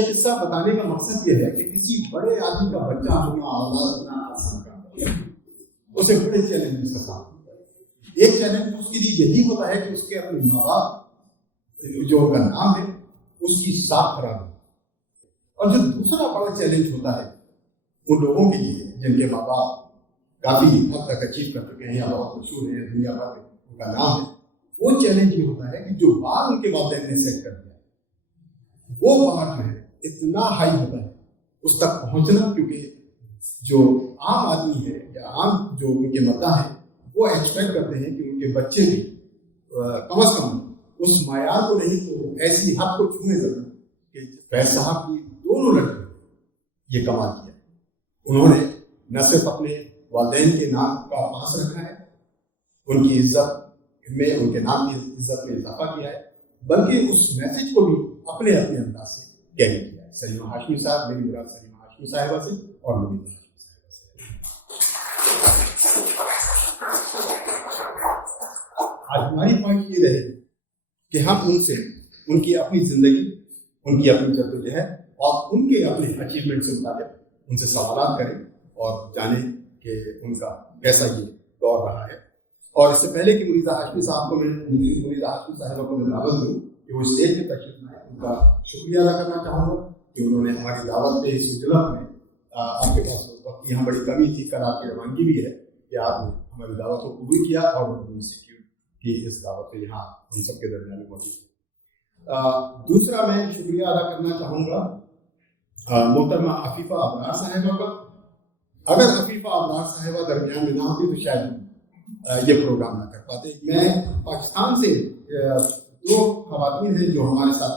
یہ قصہ بتانے کا مقصد یہ ہے کہ کسی بڑے آدمی کا بچہ ہونا اولاد ہونا آسان کام ہے، اسے بڑے چیلنجز کا سامنا ہوتا ہے۔ ایک چیلنج اس کے لیے یہی ہوتا ہے کہ اس کے اپنے ماں باپ جو ان کا نام ہے اس کی ساکھ خراب ہے، اور جو دوسرا بڑا چیلنج ہوتا ہے ان لوگوں کے لیے جن کے ماں باپ کافی حد تک اچیو کر چکے ہیں یا بہت مشہور ہیں دنیا بھر میں ان کا نام ہے، وہ چیلنج یہ ہوتا ہے کہ جو بار ان کے والدین نے سیٹ کر دیا وہ بار جو ہے اتنا ہائی ہوتا ہے اس تک پہنچنا، کیونکہ جو عام آدمی ہے یا عام جو ان کے مداح ہیں وہ ایکسپیکٹ کرتے ہیں کہ ان کے بچے بھی کم از کم اس معیار کو نہیں تو ایسی حد کو چھونے ضرور کہ فیض صاحب کی دونوں لڑکے یہ کمال کیا۔ انہوں نے نہ صرف اپنے والدین کے نام کا پاس رکھا ہے، ان کی عزت میں ان کے نام کی عزت میں اضافہ کیا ہے، بلکہ اس میسج کو بھی اپنے اپنے انداز سے کیری کیا ہے۔ سلیمہ ہاشمی صاحب، میری مراد سلیمہ ہاشمی صاحبہ سے اور منیزہ ہاشمی صاحبہ سے۔ آج ہماری پوائنٹ یہ رہے کہ ہم ان سے ان کی اپنی زندگی، ان کی اپنی جدوجہد اور ان کے اپنے اچیومنٹ سے متعلق ان سے سوالات کریں اور جانیں کہ ان کا کیسا یہ دور رہا ہے۔ اور اس سے پہلے کہ منیزہ ہاشمی صاحب کو منیزہ ہاشمی صاحبہ کو میں دعوت دوں کہ وہ اسٹیج پہ تشریف لائیں، ان کا شکریہ ادا کرنا چاہوں گا کہ انہوں نے ہماری دعوت پہ اس اجلاس میں آپ کے پاس وقت کی یہاں بڑی کمی تھی، کل آپ کی روانگی بھی ہے کہ آپ نے ہماری دعوت کو قبول کیا اور انسٹیٹیوٹ کی اس دعوت پہ یہاں ہم سب کے درمیان موجود ہے۔ دوسرا میں شکریہ ادا کرنا چاہوں گا محترمہ عفیفہ ابرار صاحبہ کا۔ اگر عفیفہ ابرار صاحبہ درمیان میں نہ ہوتی تو شاید یہ پروگرام نہ کر پاتے۔ میں پاکستان سے دو خواتین ہیں جو ہمارے ساتھ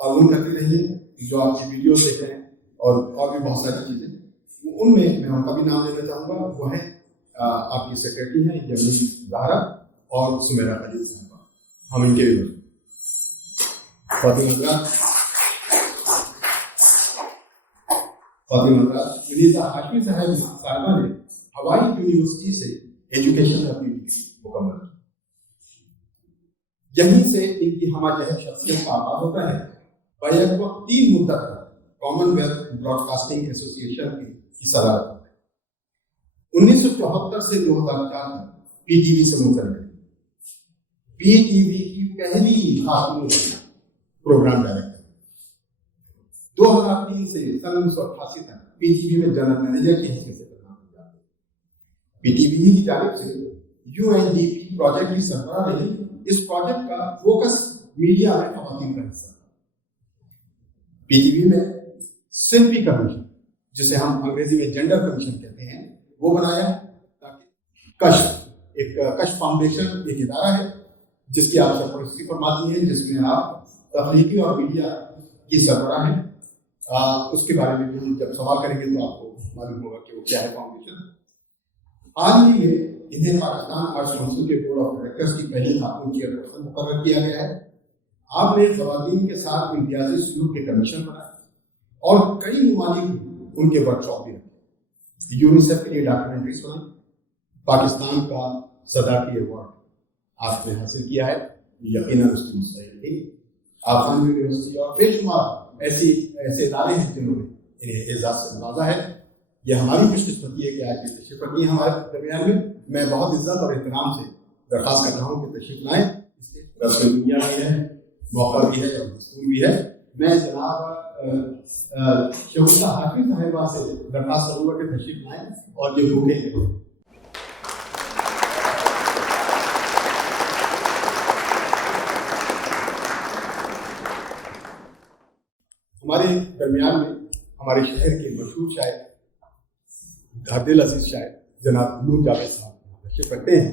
تعاون کرتی رہی ہیں، جو آپ کی ویڈیوز دیکھ رہے ہیں اور بھی بہت ساری چیزیں، ان میں ان کا بھی نام لینا چاہوں گا۔ وہ ہیں آپ کی سیکرٹری ہیں یمین زہرا اور سمیرہ خلیل صاحبہ، ہم ان کے بھی بولیں۔ منیزہ ہاشمی صاحبہ نے ہوائی یونیورسٹی سے ایجوکیشن میں اپنی ڈگری مکمل کی۔ یہیں سے ان کی ہمہ جہت شخصیت کا آغاز ہوتا ہے۔ بیک وقت 3 مدت کامن ویلتھ براڈ کاسٹنگ ایسوسی ایشن کی صدارت ہوتا ہے۔ 1974 سے 2004 تک پی ٹی وی سے منسلک رہی۔ پی ٹی وی کی پہلی خاتون پروگرام ڈائریکٹر۔ 2003 سے سن 1988 تک پی ٹی وی میں جنرل مینیجر کی حیثیت سے کام کیا۔ پی ٹی وی کی جانب سے U N D P project کی سربراہ رہی۔ اس پروجیکٹ کا فوکس میڈیا میں خواتین کا حصہ۔ پی ٹی وی میں سلفی کمیشن، جسے ہم انگریزی میں جینڈر کمیشن کہتے ہیں، وہ بنایا تاکہ کشف فاؤنڈیشن ایک ادارہ ہے جس کی آپ سرپرستی فرماتی ہیں، جس میں آپ تخلیقی اور میڈیا کی سربراہ ہیں۔ اس کے بارے میں بھی ہم جب سوال کریں گے تو آپ کو معلوم ہوگا کہ وہ کیا ہے فاؤنڈیشن۔ حال ہی میں انہیں پاکستان آرٹس کونسل کے بورڈ آف ڈائریکٹرز کی پہلی خاتون چیئرپرسن مقرر کیا گیا ہے۔ آپ نے خواتین کے ساتھ امتیازی سلوک کے کمیشن بنائے اور کئی ممالک ان کے ورک شاپ بھی رکھے۔ یونیسیف کے لیے ڈاکیومنٹریز بنائی۔ پاکستان کا صدارتی ایوارڈ آپ نے حاصل کیا ہے، یقیناً اس کی مستحق ہے۔ آفغان یونیورسٹی اور بے شمار ایسے ادارے ہیں جنہوں نے انہیں اعزاز سے نوازا ہے۔ یہ ہماری خوش قسمتی ہے کہ آج کی تشریف رکھی ہے ہمارے درمیان میں۔ میں بہت عزت اور احترام سے درخواست کر رہا ہوں کہ تشریف لائیں۔ رسم دنیا بھی ہے، موقع بھی ہے اور دستور بھی ہے۔ میں جناب شگفتہ ہاشمی صاحبہ سے درخواست کروں گا کہ تشریف لائیں اور یہ بھوکے ہیں۔ ہمارے درمیان میں ہمارے شہر کے مشہور شاعر، دل عزیز شاعر جناب نور جاوید صاحب تشریف رکھتے ہیں۔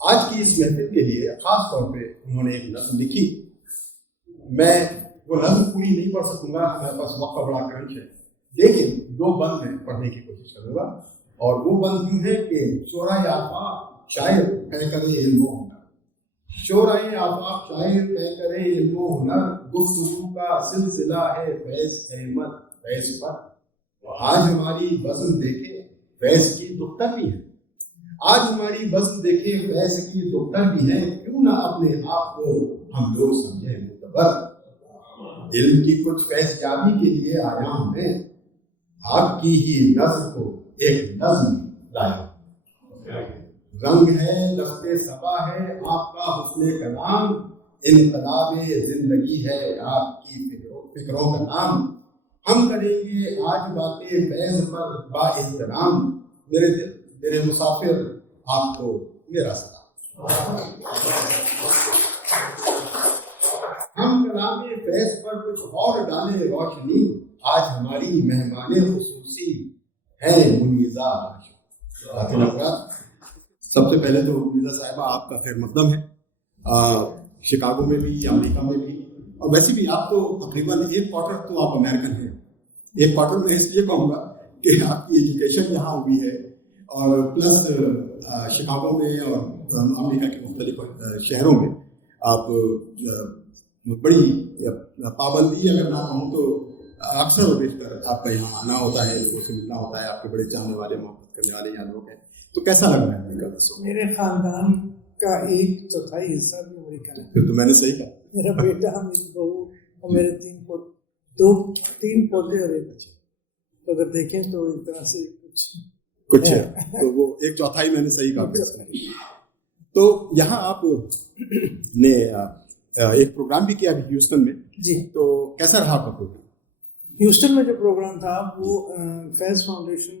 آج کی اس محفل کے لیے خاص طور پہ انہوں نے ایک نظم لکھی۔ میں وہ نظم پوری نہیں پڑھ سکوں گا، ہمارے پاس وقت کا بڑا کرنچ ہے، لیکن 2 بند میں پڑھنے کی کوشش کروں گا۔ اور وہ بند یوں ہے کہ شعرائے آفاق شاعر طے کرے علم و ہنر، شعرائے آفاق شاعر طے کرے علم و ہنر، گفتگو کا سلسلہ ہے فیض احمد فیض پر۔ آج ہماری بزم دیکھے فیض کی دختر بھی ہے، آج ہماری بزم دیکھے فیض کی دختر بھی ہے، کیوں نہ اپنے آپ کو ہم لوگ سمجھیں معتبر۔ علم کی کچھ فیضیابی کے لیے آیا ہوں میں، آپ کی ہی نظم کو ایک نظم لایا ہوں۔ رنگ ہے دست صبا ہے آپ کا حسن کلام، انقلاب زندگی ہے آپ کی فکروں کا نام۔ ہم کریں گے آج باتیں فیض پر با احترام، میرے مسافر آپ کو میرا سلام۔ ہم کلام فیض پر کچھ اور ڈالیں روشنی، آج ہماری مہمان خصوصی ہیں منیزہ عاشق۔ سب سے پہلے تو منیزہ صاحبہ آپ کا خیر مقدم ہے، شکاگو میں بھی، امریکہ میں بھی، اور ویسے بھی آپ تو تقریباً ایک کوارٹر تو آپ امریکن ہیں۔ ایک کوارٹر میں اس لیے کہوں گا کہ آپ کی ایجوکیشن یہاں ہوئی ہے، اور پلس شکاگو میں اور امریکہ کے مختلف شہروں میں آپ بڑی پابندی اگر نہ کہوں تو اکثر و بیشتر آپ کا یہاں آنا ہوتا ہے، لوگوں سے ملنا ہوتا ہے، آپ کے بڑے چاہنے والے، محبت کرنے والے یہاں لوگ ہیں۔ تو کیسا لگ رہا ہے امریکہ میں؟ میرے خاندان کا 1/4 حصہ بھی امریکہ ہے۔ پھر تو میں نے صحیح کہا۔ میرا بیٹا، میری بہو اور میرے 3 پوتے اور 1 بچہ، تو اگر دیکھیں تو ایک طرح سے کچھ ہے، تو وہ 1/4 میں نے صحیح کہا۔ تو یہاں آپ نے ایک پروگرام بھی کیا ابھی ہیوسٹن میں، جی، تو کیسا رہا آپ کا پروگرام؟ ہیوسٹن میں جو پروگرام تھا وہ فیض فاؤنڈیشن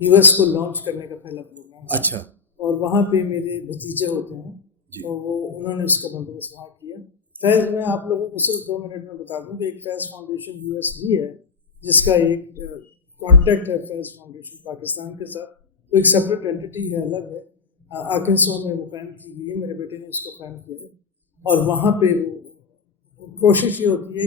US کو لانچ کرنے کا پہلا پروگرام تھا۔ اچھا۔ اور وہاں پہ میرے بھتیجے ہوتے ہیں، اور انہوں نے اس کا بندوبست وہاں کیا۔ فیض، میں آپ لوگوں کو صرف 2 منٹ میں بتا دوں کہ ایک فیض فاؤنڈیشن US بھی ہے، جس کا ایک کانٹیکٹ ہے فیض فاؤنڈیشن پاکستان کے ساتھ، وہ ایک سپریٹ اینٹی ہے، الگ ہے، آرکنسو میں وہ قائم کی گئی ہے، میرے بیٹے نے اس کو قائم کیا ہے۔ اور وہاں پہ کوشش یہ ہوتی ہے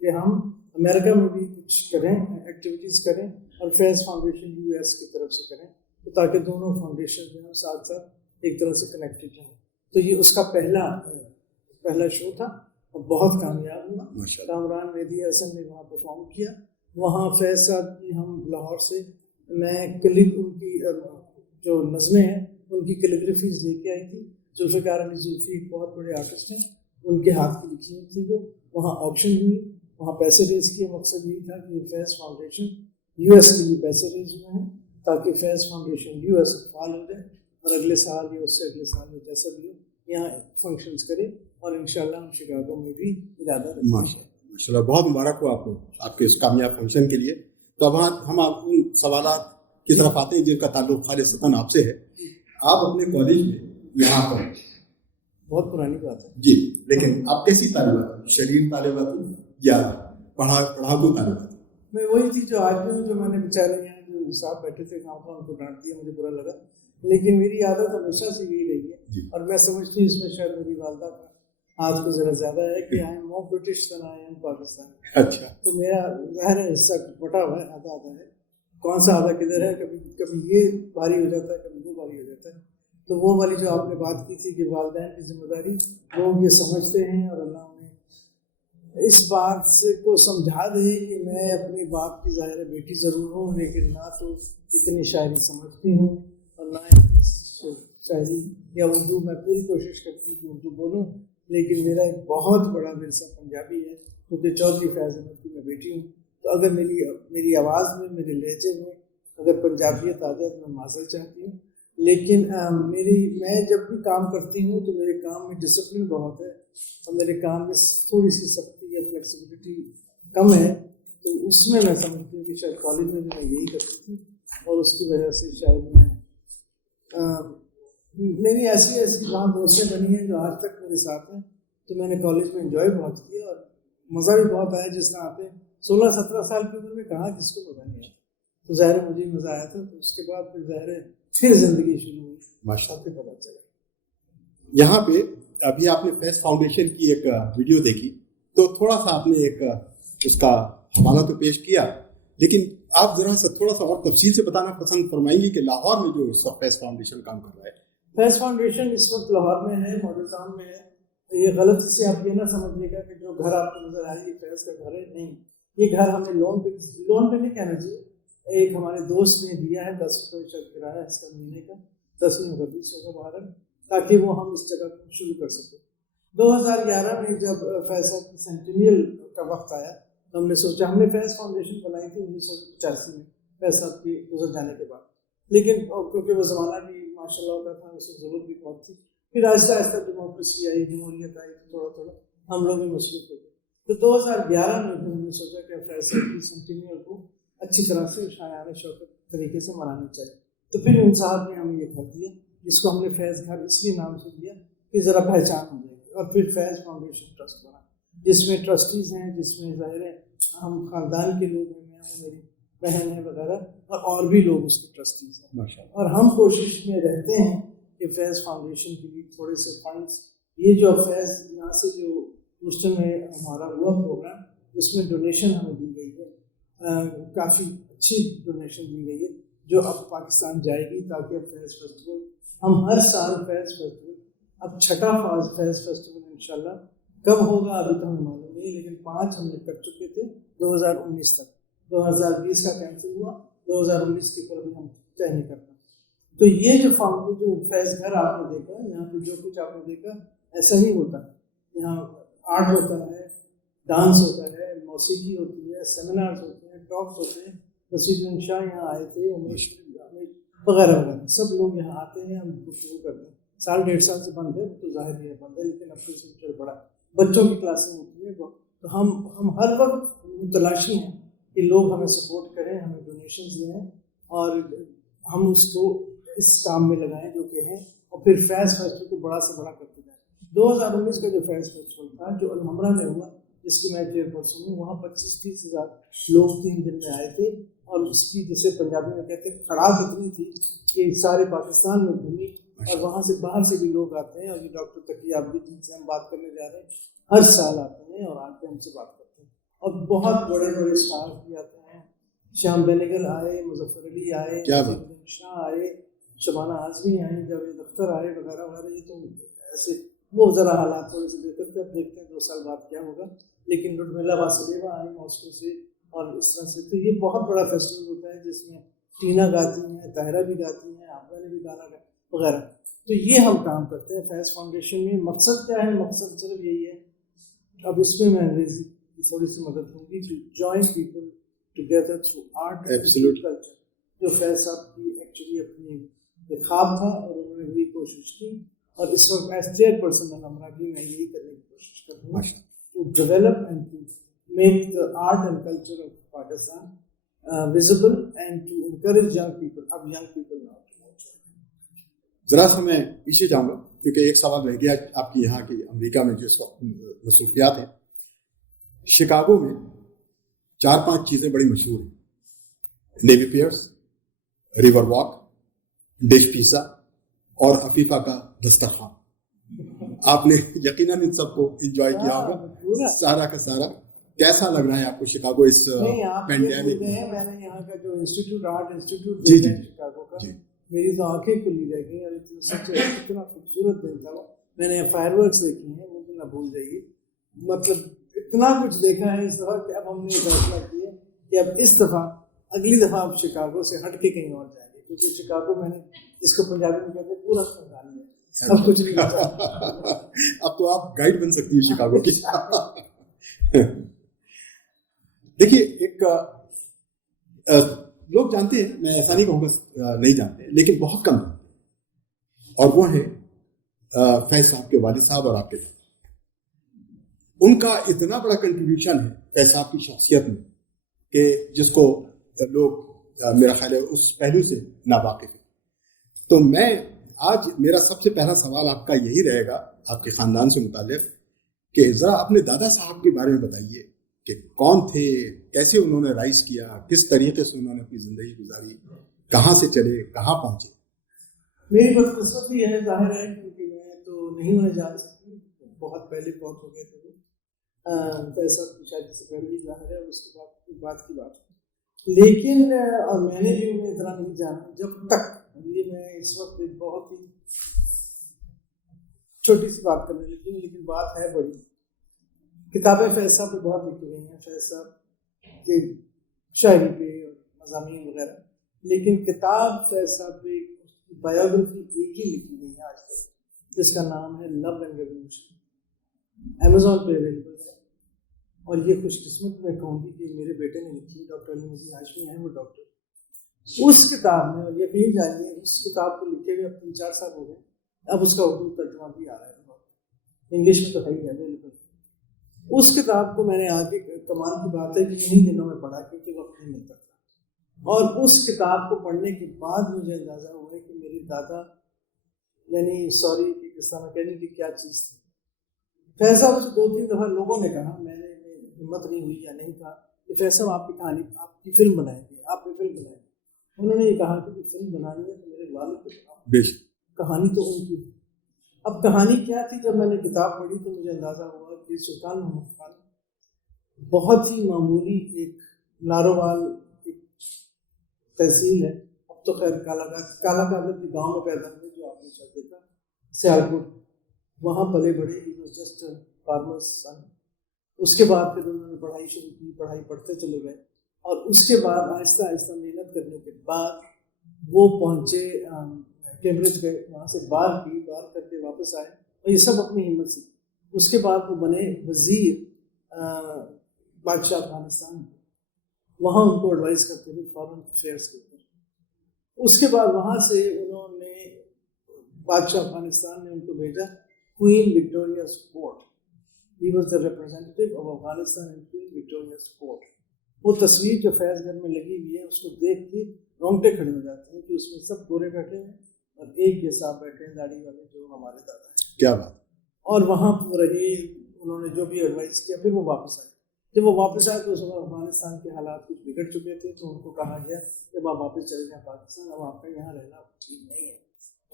کہ ہم امریکہ میں بھی کچھ کریں، ایکٹیویٹیز کریں، اور فیض فاؤنڈیشن US کی طرف سے کریں، تو تاکہ دونوں فاؤنڈیشن جو ہیں ساتھ ساتھ ایک طرح سے کنیکٹڈ ہیں۔ تو یہ اس کا پہلا شو تھا اور بہت کامیاب ہوا۔ کامران مہدی حسن نے وہاں پرفارم کیا۔ وہاں فیض صاحب کی ہم لاہور سے، میں ان کی جو نظمیں ہیں ان کی کیلیگرافیز لے کے آئی تھی۔ ذوالفقار علی زلفی ایک بہت بڑے آرٹسٹ ہیں، ان کے ہاتھ کی لکھی ہوئی تھی وہ۔ وہاں آکشن ہوئی، وہاں پیسے ریز کیے۔ مقصد یہی تھا کہ فیض فاؤنڈیشن US کے لیے پیسے ریز ہوئے ہیں تاکہ فیض فاؤنڈیشن US فعال ہو جائے، اور اگلے سال یا اس سے اگلے سال میں جیسا بھی ہو یہاں فنکشنز کرے، اور انشاءاللہ ہم شکاگو میں بھی ارادہ رکھتے ہیں۔ ماشاءاللہ، بہت مبارک ہو آپ کو آپ کے اس کامیاب فنکشن کے لیے۔ تو اب ہم آپ ان سوالات کی طرف آتے ہیں جن کا تعلق خالصتاً آپ سے ہے۔ آپ اپنے کالج میں یہاں پر، بہت پرانی بات ہے جی، لیکن آپ کیسی طالبات ہیں؟ شریر طالبات یا پڑھاکو طالبات؟ میں وہی تھی جو آج بھی ہوں، جو میں نے بیچارے یہاں جو صاحب بیٹھے تھے گاؤں کا، ان کو ڈانٹ دیا، مجھے برا لگا، لیکن میری عادت ہمیشہ سے یہی رہی ہے، اور میں سمجھتی ہوں اس میں شاید میری والدہ کا آج کو ذرا زیادہ ہے کہ I am more British than I am Pakistani. اچھا، تو میرا ظاہر ہے حصہ بٹا ہوا ہے، آدھا ہے، کون سا آدھا کدھر ہے، کبھی یہ بھاری ہو جاتا ہے، کبھی وہ بھاری ہو جاتا ہے۔ تو وہ والی جو آپ نے بات کی تھی کہ والدین کی ذمہ داری، لوگ یہ سمجھتے ہیں، اور اللہ انہیں اس بات کو سمجھا دے کہ میں اپنی باپ کی ظاہر بیٹی ضرور ہوں، لیکن نہ تو اتنی شاعری سمجھتی ہوں، اور نہ اتنی شاعری یا اردو میں پوری کوشش کرتی ہوں کہ اردو بولوں، لیکن میرا ایک بہت بڑا ورثہ پنجابی ہے، کیونکہ چودھری فیض احمد کی میں بیٹی ہوں۔ تو اگر میری آواز میں، میرے لہجے میں اگر پنجابیت آ جائے تو میں معذرت چاہتی ہوں، لیکن میں جب بھی کام کرتی ہوں تو میرے کام میں ڈسپلن بہت ہے، اور میرے کام میں تھوڑی سی سختی یا فلیکسیبلٹی کم ہے، تو اس میں سمجھتی ہوں کہ شاید کالج میں بھی میں یہی کرتی تھی، اور اس کی وجہ سے شاید میری ایسی وہاں دوستیں بنی ہیں جو آج تک میرے ساتھ ہیں۔ تو میں نے کالج میں انجوائے بہت کیا، اور مزہ بھی بہت آیا، جس طرح آتے 16-17 سال کی عمر میں کہاں کس کو مزہ نہیں آتا، تو ظاہر ہے مجھے مزہ آیا تھا۔ تو اس کے بعد پھر ظاہر ہے پھر زندگی شروع ہوئی، ماشاءاللہ پہ پتہ چلا۔ یہاں پہ ابھی آپ نے فیض فاؤنڈیشن کی ایک ویڈیو دیکھی، تو تھوڑا سا آپ نے ایک اس کا حوالہ تو پیش کیا، لیکن آپ ذرا سا تھوڑا سا اور تفصیل سے بتانا پسند فرمائیں گی کہ لاہور میں جو اس وقت فیض فاؤنڈیشن کام کر رہا ہے؟ فیض فاؤنڈیشن اس وقت لاہور میں ہے، ماڈل ٹاؤن میں ہے۔ یہ غلطی سے آپ یہ نہ سمجھیے گا کہ جو گھر آپ کو نظر آئے یہ فیض کا گھر ہے، نہیں، یہ گھر ہمیں لون پہ نہیں کہنا چاہیے، ایک ہمارے دوست نے دیا ہے، 10 روپے شاید کرایہ اس کا مہینے کا، 10 نہیں ہوگا 20 ہوگا باہر، تاکہ وہ ہم اس جگہ کو شروع کر سکیں۔ 2011 میں جب فیض صاحب کی سینٹینیل کا وقت آیا تو ہم نے سوچا, ہم نے فیض فاؤنڈیشن بنائی تھی 1985 میں فیض صاحب کے گزر جانے کے بعد, لیکن کیونکہ وہ زمانہ بھی ماشاء اللہ ہوتا تھا, اس میں ضرورت بھی بہت تھی. پھر آہستہ آہستہ ڈیموکریسی آئی, جمہوریت آئی, تو تھوڑا تھوڑا ہم لوگ بھی مصروف ہو گئے. تو 2011 میں پھر ہم نے سوچا کہ فیض صاحب کی سینٹینیل کو اچھی طرح سے شایان شوکت طریقے سے منانی چاہیے. تو پھر ان صاحب نے ہمیں یہ کر دیا, جس کو ہم نے فیض گھر اس لیے نام سے دیا کہ ذرا پہچان ہو جائے گی. اور پھر فیض فاؤنڈیشن ٹرسٹ بنا, جس میں ٹرسٹیز ہیں, جس میں ظاہر ہے ہم خاندان کے لوگ ہیں, میں ہوں, میری بہن ہے وغیرہ, اور بھی لوگ اس کے ٹرسٹیز ہیں ماشاء اللہ. اور ہم کوشش میں رہتے ہیں کہ فیض فاؤنڈیشن کے لیے تھوڑے سے فنڈس, یہ جو فیض یہاں سے جو ہیوسٹن میں ہمارا ہوا پروگرام, اس میں ڈونیشن ہمیں دی گئی ہے, کافی اچھی ڈونیشن دی گئی ہے جو اب پاکستان جائے گی, تاکہ اب فیض فیسٹیول, ہم ہر سال فیض فیسٹیول, اب چھٹا فیض فیسٹیول انشاءاللہ کب ہوگا ابھی تو ہمیں معلوم نہیں, لیکن 5 ہم نے کر چکے تھے 2019 تک. 2020 کا کینسل ہوا, 2019 کے اوپر بھی ہم طے نہیں کرتے. تو یہ جو فیض گھر آپ نے دیکھا, یہاں پہ جو کچھ آپ نے دیکھا ایسا ہی ہوتا ہے. یہاں آرٹ ہوتا ہے, ڈانس ہوتا ہے, موسیقی ہوتی ہے, سیمینارز ہوتے ہیں, ٹاکس ہوتے ہیں. نصیر شاہ یہاں آئے تھے, وغیرہ وغیرہ, سب لوگ یہاں آتے ہیں, ہم گفتگو کرتے ہیں. 1.5 سال سے بند ہے, تو ظاہر نہیں ہے بند ہے, لیکن اب سے بڑا بچوں کی کلاسیں ہوتی ہیں. تو ہم ہر وقت تلاشی ہیں کہ لوگ ہمیں سپورٹ کریں, ہمیں ڈونیشنز دیں, اور ہم اس کو اس کام میں لگائیں جو کہ ہیں, اور پھر فیض فیسٹیول کو بڑا سے بڑا کرتے جائیں. 2019 کا جو فیض فیسٹیول تھا, جو الحمرہ میں ہوا, جس کی میں چیئر پرسن ہوں, وہاں 25-30 ہزار لوگ 3 دن میں آئے تھے. اور اس کی جسے پنجابی میں کہتے ہیں کھڑاک اتنی تھی کہ سارے پاکستان میں گھومی, اور وہاں سے باہر سے بھی لوگ آتے ہیں. اور یہ ڈاکٹر تقی عابدی جن سے ہم بات کرنے جا رہے ہیں, ہر سال آتے ہیں اور آ کے ہم سے بات کرتے ہیں. اور بہت بڑے بڑے اسٹار بھی آتے ہیں, شام بینگل آئے, مظفر علی آئے, شاہ آئے, شبانہ اعظمی آئے, جاوید اختر آئے, وغیرہ وغیرہ. یہ تو ایسے وہ ذرا حالات تھوڑے سے بہتر تھے, اب دیکھتے ہیں 2 سال بعد کیا ہوگا. لیکن لڈمیلا واسلیوا آئی ماسکو سے, اور اس طرح سے. تو یہ بہت بڑا فیسٹیول ہوتا ہے جس میں ٹینا گاتی ہیں, طاہرہ بھی گاتی ہیں, آپ نے بھی گانا گایا وغیرہ. تو یہ ہم کام کرتے ہیں فیض فاؤنڈیشن میں. مقصد کیا ہے؟ مقصد صرف یہی ہے, اب اس میں انگریزی کی تھوڑی سی مدد ہوں گی, to join people together through art and culture, جو فیض صاحب کی ایکچولی اپنی خواب تھا, اور انہوں نے وہی کوشش کی. اور اس وقت ایز چیئر پرسن الحمرہ بھی میں یہی کرنے کی کوشش کر رہا ہوں, to develop and to make the art and culture of Pakistan visible and to encourage young people. اب young people now. ذرا سا میں پیچھے جاؤں گا, کیونکہ ایک سوال رہ گیا آپ کی یہاں کی امریکہ میں جو اس وقت مصروفیات ہیں. شکاگو میں 4-5 چیزیں بڑی مشہور ہیں, Navy Piers, river walk, dish pizza, اور عفیفہ کا دسترخوان. آپ نے یقیناً ان سب کو انجوائے کیا ہوگا, سارا کا سارا. کیسا لگ رہا ہے آپ کو شکاگو اس پینڈیمک میں؟ میں نے یہاں کا جو انسٹیٹیوٹ آرٹ انسٹیٹیوٹ دیکھا ہے شکاگو کا, میری تو آنکھیں کھلی رہ گئی. اور سچ اتنا خوبصورت دن تھا وہ. میں نے فائر ورکس دیکھی ہیں, وہ بھی نہ بھول جائیے. مطلب اتنا کچھ دیکھا ہے اس دفعہ کہ اب ہم نے یہ فیصلہ کیا کہ اب اس دفعہ اگلی دفعہ اب شکاگو سے ہٹ کے کہیں اور جائیں گے, کیونکہ شکاگو میں نے اس کو پنجابی میں کہتے ہیں پورا خاندان لیا, اب کچھ نہیں بچا. اب تو آپ گائیڈ بن سکتی ہیں شکاگو کی. دیکھیے, ایک لوگ جانتے ہیں, میں ایسا نہیں کہوں گا نہیں جانتے, لیکن بہت کم جانتے ہیں, اور وہ ہیں فیض صاحب کے والد صاحب اور آپ کے صاحب. ان کا اتنا بڑا کنٹریبیوشن ہے فیض صاحب کی شخصیت میں کہ جس کو لوگ میرا خیال ہے اس پہلو سے ناواقف ہیں. تو میں آج میرا سب سے پہلا سوال آپ کا یہی رہے گا, آپ کے خاندان سے متعلق, کہ ذرا اپنے دادا صاحب کے بارے میں بتائیے کہ کون تھے, کیسے انہوں نے رائز کیا, کس طریقے سے انہوں نے اپنی زندگی گزاری, کہاں سے چلے, کہاں پہنچے. میری بدقسمتی یہ ہے, ظاہر ہے, کیونکہ میں تو نہیں انہیں جان سکتی, بہت پہلے بہت ہو گئے تھے وہ. فیصل کی شادی سے پہلے بھی ظاہر ہے, اس کے بعد کی بات. لیکن اور میں نے بھی انہیں اتنا نہیں جانا جب تک, یہ میں اس وقت ایک بہت ہی چھوٹی سی بات کرنے لگی ہوں, لیکن بات ہے بڑی. کتابیں فیض صاحب پہ بہت لکھی گئی ہیں, فیض صاحب کے شاعری پہ اور مضامین وغیرہ, لیکن کتاب فیض صاحب پہ بایوگرافی ایک ہی لکھی گئی ہے آج تک, جس کا نام ہے لو اینڈ ریولیوشن. امیزون پہ اویلیبل ہے. اور یہ خوش قسمت میں کہوں گی کہ میرے بیٹے نے لکھی, ڈاکٹر علی مدین ہاشمی ہیں وہ ڈاکٹر, اس کتاب میں, اور یقین جانیے اس کتاب کو لکھے ہوئے اب 3-4 سال ہو گئے, اب اس کا اردو ترجمہ بھی آ رہا ہے, انگلش میں تو ہے ہی اویلیبل. اس کتاب کو میں نے آگے, کمال کی بات ہے کہ انہیں دنوں میں پڑھا کیونکہ وقت نہیں ملتا تھا, اور اس کتاب کو پڑھنے کے بعد مجھے اندازہ ہوا کہ میرے دادا, یعنی سوری کہ کس طرح کہنے کی کیا چیز تھی. فیض صاحب سے 2-3 دفعہ لوگوں نے کہا, میں نے ہمت نہیں ہوئی یا نہیں کہا کہ فیض صاحب آپ کی کہانی, آپ کی فلم بنائیں گے, آپ کی فلم بنائیں گے. انہوں نے یہ کہا کہ فلم بنانی ہے تو میرے والد کو بتاؤ, کہانی تو ان کی. اب کہانی کیا تھی, جب میں نے کتاب پڑھی تو مجھے اندازہ ہوا کہ سلطان محمد خان بہت ہی معمولی ایک لاروال ایک تحصیل ہے, اب تو خیر کالا کاغذ کے گاؤں میں پیدا ہوئے جو آپ نے شاید دیکھا, سیالکوٹ, وہاں پلے بڑے, ہی واز جسٹ فارمرز سن. اس کے بعد پھر انہوں نے پڑھائی شروع کی, پڑھائی پڑھتے چلے گئے, اور اس کے بعد آہستہ آہستہ محنت کرنے کے بعد وہ پہنچے کیمبرج گئے, وہاں سے بار کی, بار کر کے واپس آئے, اور یہ سب اپنی ہمت سے. اس کے بعد وہ بنے وزیر بادشاہ افغانستان, وہاں ان کو ایڈوائز کرتے تھے فارن افیئرس کے اوپر. اس کے بعد وہاں سے انہوں نے, بادشاہ افغانستان نے ان کو بھیجا Queen Victoria's court. He was the representative of Afghanistan and Queen Victoria's court. وہ تصویر جو فیض گھر میں لگی ہوئی ہے, اس کو دیکھ کے رونگٹے کھڑے ہو جاتے ہیں کہ اس میں سب گورے بیٹھے ہیں اور ایک یہ صاحب بیٹھے ہیں داڑھی والے, جو ہمارے دادا ہیں. کیا بات. اور وہاں رہے, انہوں نے جو بھی ایڈوائز کیا, پھر وہ واپس آئے. جب وہ واپس آئے تو اس وقت افغانستان کے حالات کچھ بگڑ چکے تھے, تو ان کو کہا گیا کہ آپ واپس چلے جائیں پاکستان, اب آپ کا یہاں رہنا ٹھیک نہیں ہے.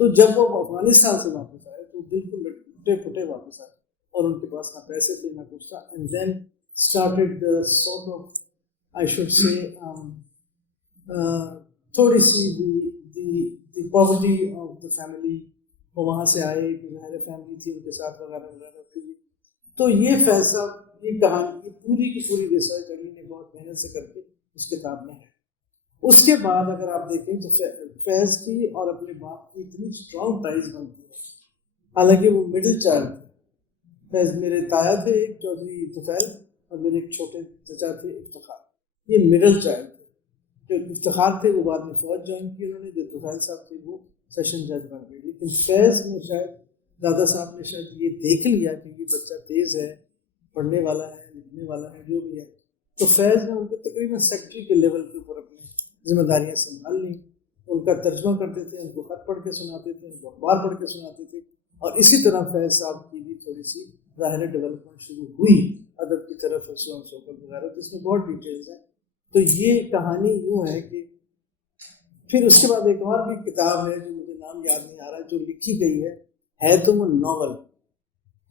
تو جب وہ افغانستان سے واپس آئے تو بالکل ٹوٹے پھوٹے واپس آئے, اور ان کے پاس نہ پیسے تھے نہ کچھ تھا. And then started the sort of, I should say, تھوڑی سی the poverty of the family. وہ وہاں سے آئے, ظاہر فیملی تھی ان کے ساتھ وغیرہ وغیرہ کی. تو یہ فیصلہ, یہ کہانی, یہ پوری کی پوری ریسرچ علی نے بہت محنت سے کر کے اس کتاب میں ہے. اس کے بعد اگر آپ دیکھیں تو فیض کی اور اپنے باپ کی اتنی اسٹرانگ ٹائز بنتی ہے. حالانکہ وہ مڈل چائلڈ تھے. فیض, میرے تایا تھے ایک چودھری طفیل, اور میرے ایک چھوٹے چچا تھے افتخار. یہ مڈل چائلڈ تھے. جو افتخار تھے وہ بعد میں فوج جوائن کی انہوں نے, جو طفیل صاحب تھے وہ سیشن جج بن گئے. لیکن فیض میں شاید دادا صاحب نے شاید یہ دیکھ لیا کہ یہ بچہ تیز ہے, پڑھنے والا ہے, لکھنے والا ہے, جو بھی ہے. تو فیض نے ان کو تقریباً سیکٹری کے لیول کے اوپر اپنی ذمہ داریاں سنبھال لیں. ان کا ترجمہ کرتے تھے, ان کو خط پڑھ کے سناتے تھے, ان کو اخبار پڑھ کے سناتے تھے. اور اسی طرح فیض صاحب کی بھی تھوڑی سی ظاہر ڈیولپمنٹ شروع ہوئی ادب کی طرف, وغیرہ. تو اس میں بہت ڈیٹیلز ہیں. تو یہ کہانی یوں ہے کہ پھر اس کے بعد ایک اور بھی کتاب ہے جو مجھے نام یاد نہیں آ رہا, جو لکھی گئی ہے تو وہ ناول,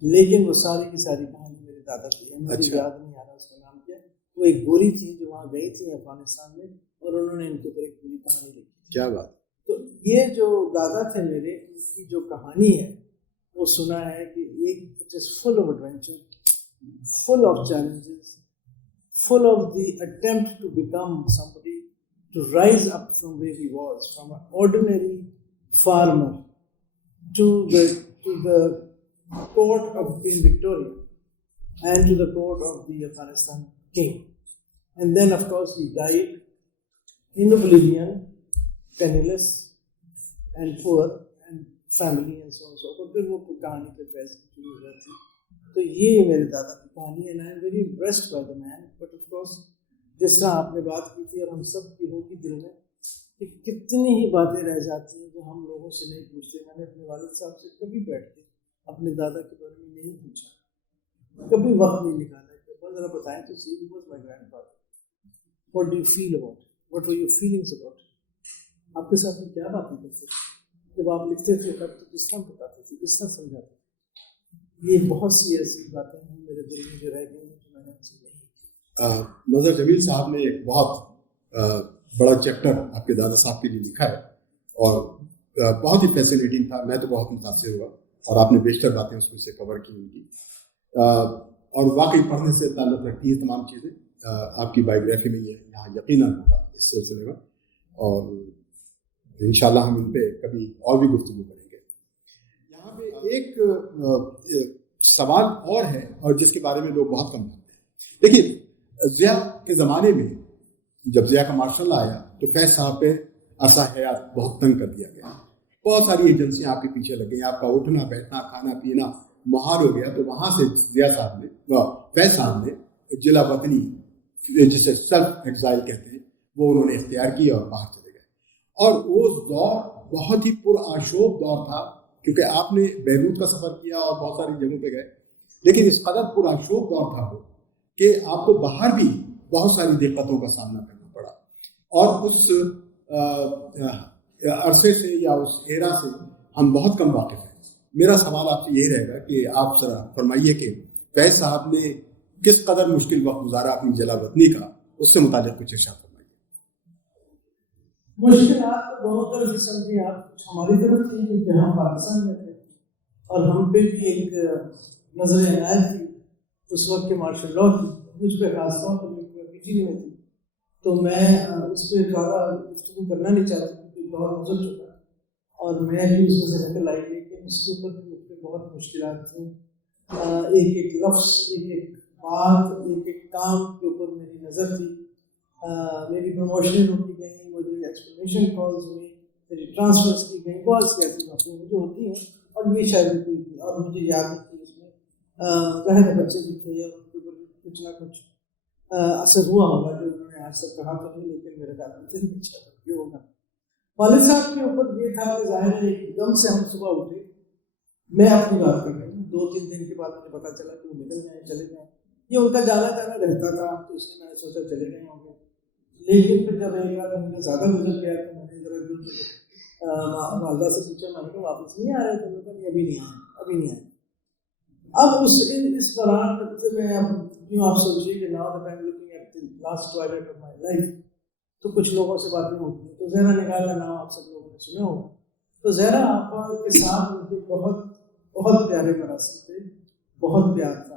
لیکن وہ ساری کی ساری کہانی میرے دادا کی ہے. مجھے یاد نہیں آ رہا اس کا نام کیا. وہ ایک گوری تھی جو وہاں گئی تھی افغانستان میں, اور انہوں نے ان کے اوپر ایک پوری کہانی لکھی. کیا بات. تو یہ جو دادا تھے میرے, ان کی جو کہانی ہے وہ سنا ہے کہ ایک it is full of adventure, full of challenges, full of the attempt to become somebody, to rise up from where he was, from an ordinary farmer to the court of Queen Victoria and to the court of the Afghanistan king. And then of course he died in oblivion, penniless and poor and family and so on and so forth. پھر وہ کہانی پہ بحث شروع ہو جاتی. تو یہ میرے دادا کی کہانی ہے. and I am very impressed by the man, but of course جس طرح آپ نے بات کی تھی اور ہم سب کی ہوگی دل میں کہ کتنی ہی باتیں رہ جاتی ہیں جو ہم لوگوں سے نہیں پوچھتے. میں نے اپنے والد صاحب سے کبھی بیٹھ کے اپنے دادا کے بارے میں نہیں پوچھا, کبھی وقت نہیں نکالا کہ ذرا بتائیں تو سی ہی واز مائی گرینڈ فادر, what do you feel about, what were your feelings about. آپ کے ساتھ میں کیا باتیں کرتے تھے جب آپ لکھتے تھے, تب تو کس طرح بتاتے تھے, کس طرح سمجھاتے تھے. یہ بہت سی ایسی باتیں ہیں میرے دل میں جو رہ گئی ہیں جو میں نے سے نہیں. مظہر جمیل صاحب نے ایک بہت بڑا چیپٹر آپ کے دادا صاحب کے لیے لکھا ہے, اور بہت ہی فیسینیٹنگ تھا. میں تو بہت متاثر ہوا, اور آپ نے بیشتر باتیں اس میں سے کور کی ان کی, اور واقعی پڑھنے سے تعلق رکھتی ہیں تمام چیزیں. آپ کی بایوگرافی میں یہ یہاں یقیناً ہوگا اس سلسلے میں, اور انشاءاللہ ہم ان پہ کبھی اور بھی گفتگو کریں گے. یہاں پہ ایک سوال اور ہے اور جس کے بارے میں لوگ بہت کم جانتے ہیں. دیکھیے ضیاء کے زمانے میں جب ضیاء کا مارشاء اللہ آیا تو فیض صاحب پہ عرصہ حیات بہت تنگ کر دیا گیا. بہت ساری ایجنسیاں آپ کے پیچھے لگ گئی, آپ کا اٹھنا بیٹھنا کھانا پینا محال ہو گیا. تو وہاں سے ضیاء صاحب نے فیض صاحب نے جلا وطنی جسے سیلف ایگزائل کہتے ہیں وہ انہوں نے اختیار کیا اور باہر چلے گئے. اور وہ دور بہت ہی پرآشوب دور تھا کیونکہ آپ نے بیروت کا سفر کیا اور بہت ساری جگہوں پہ گئے, لیکن اس قدر پرآشوب دور تھا وہ کہ آپ کو باہر بھی بہت ساری دقتوں کا سامنا کرنا پڑا. اور اس عرصے سے یا اس ایرا سے ہم بہت کم واقف ہیں. میرا سوال آپ سے یہی رہے گا کہ آپ ذرا فرمائیے کہ فیض صاحب نے کس قدر مشکل وقت گزارا اپنی جلا وطنی کا, اس سے متعلق کچھ ارشاد فرمائیے. مشکلات تو دونوں طرف سے سمجھیں آپ. ہماری طرف تھی کیونکہ ہم پاکستان میں تھے اور ہم پہ بھی ایک نظر عنایت تھی اس وقت کے مارشل لاء کی, مجھ پہ خاص طور پر پی ٹی میں تھی. تو میں اس پہ زیادہ گفتگو کرنا نہیں چاہتی کیونکہ دور گزر چکا اور میں بھی اس میں سے نکل آئی. لیکن اس کے اوپر بھی مجھ پہ بہت مشکلات تھیں. ایک ایک لفظ, ایک ایک بات, ایک ایک کام کے اوپر میری نظر تھی. میری پروموشن روکی گئی, مجھے ایکسپلینیشن کالز ہوئی, میری ٹرانسفرس کی گئی, بہت سی ایسی باتیں جو ہوتی ہیں اور یہ شاید کوئی تھی. اور مجھے یاد ہے کہ اس میں ظاہر بچے بھی تھے اور ان کے اوپر کچھ نہ کچھ اثر ہوا ہوگا جو انہوں نے آج تک کہا تو نہیں, لیکن میرے خیال میں دن پیچھا یہ ہوگا. والد صاحب کے اوپر یہ تھا کہ ظاہر ہے ایک دم سے ہم صبح اٹھے, میں اپنی بات کر رہی ہوں, 2-3 دن کے بعد مجھے پتا چلا کہ وہ نکل گئے, چلے گئے. یہ ان کا جانا جانا رہتا تھا تو اس لیے میں نے سوچا چلے گئے ہوں گے. لیکن پھر جب ایک بار مہینہ زیادہ گزر گیا تو میں نے ذرا والدہ سے پوچھا, میں نے کہا واپس نہیں آ رہے؟ تو میں نے کہا ابھی نہیں آئے, ابھی نہیں آئے. اب اس دوران میں اب آپ سوچیے کہ now that I am looking at the last toilet of my life, تو کچھ لوگوں سے باتیں ہوتی ہیں. تو زہرا نگار کا نام آپ سب لوگوں نے سنے ہوگا. تو زہرا آپا کے ساتھ ان کے بہت بہت پیارے مراسم تھے, بہت پیار تھا.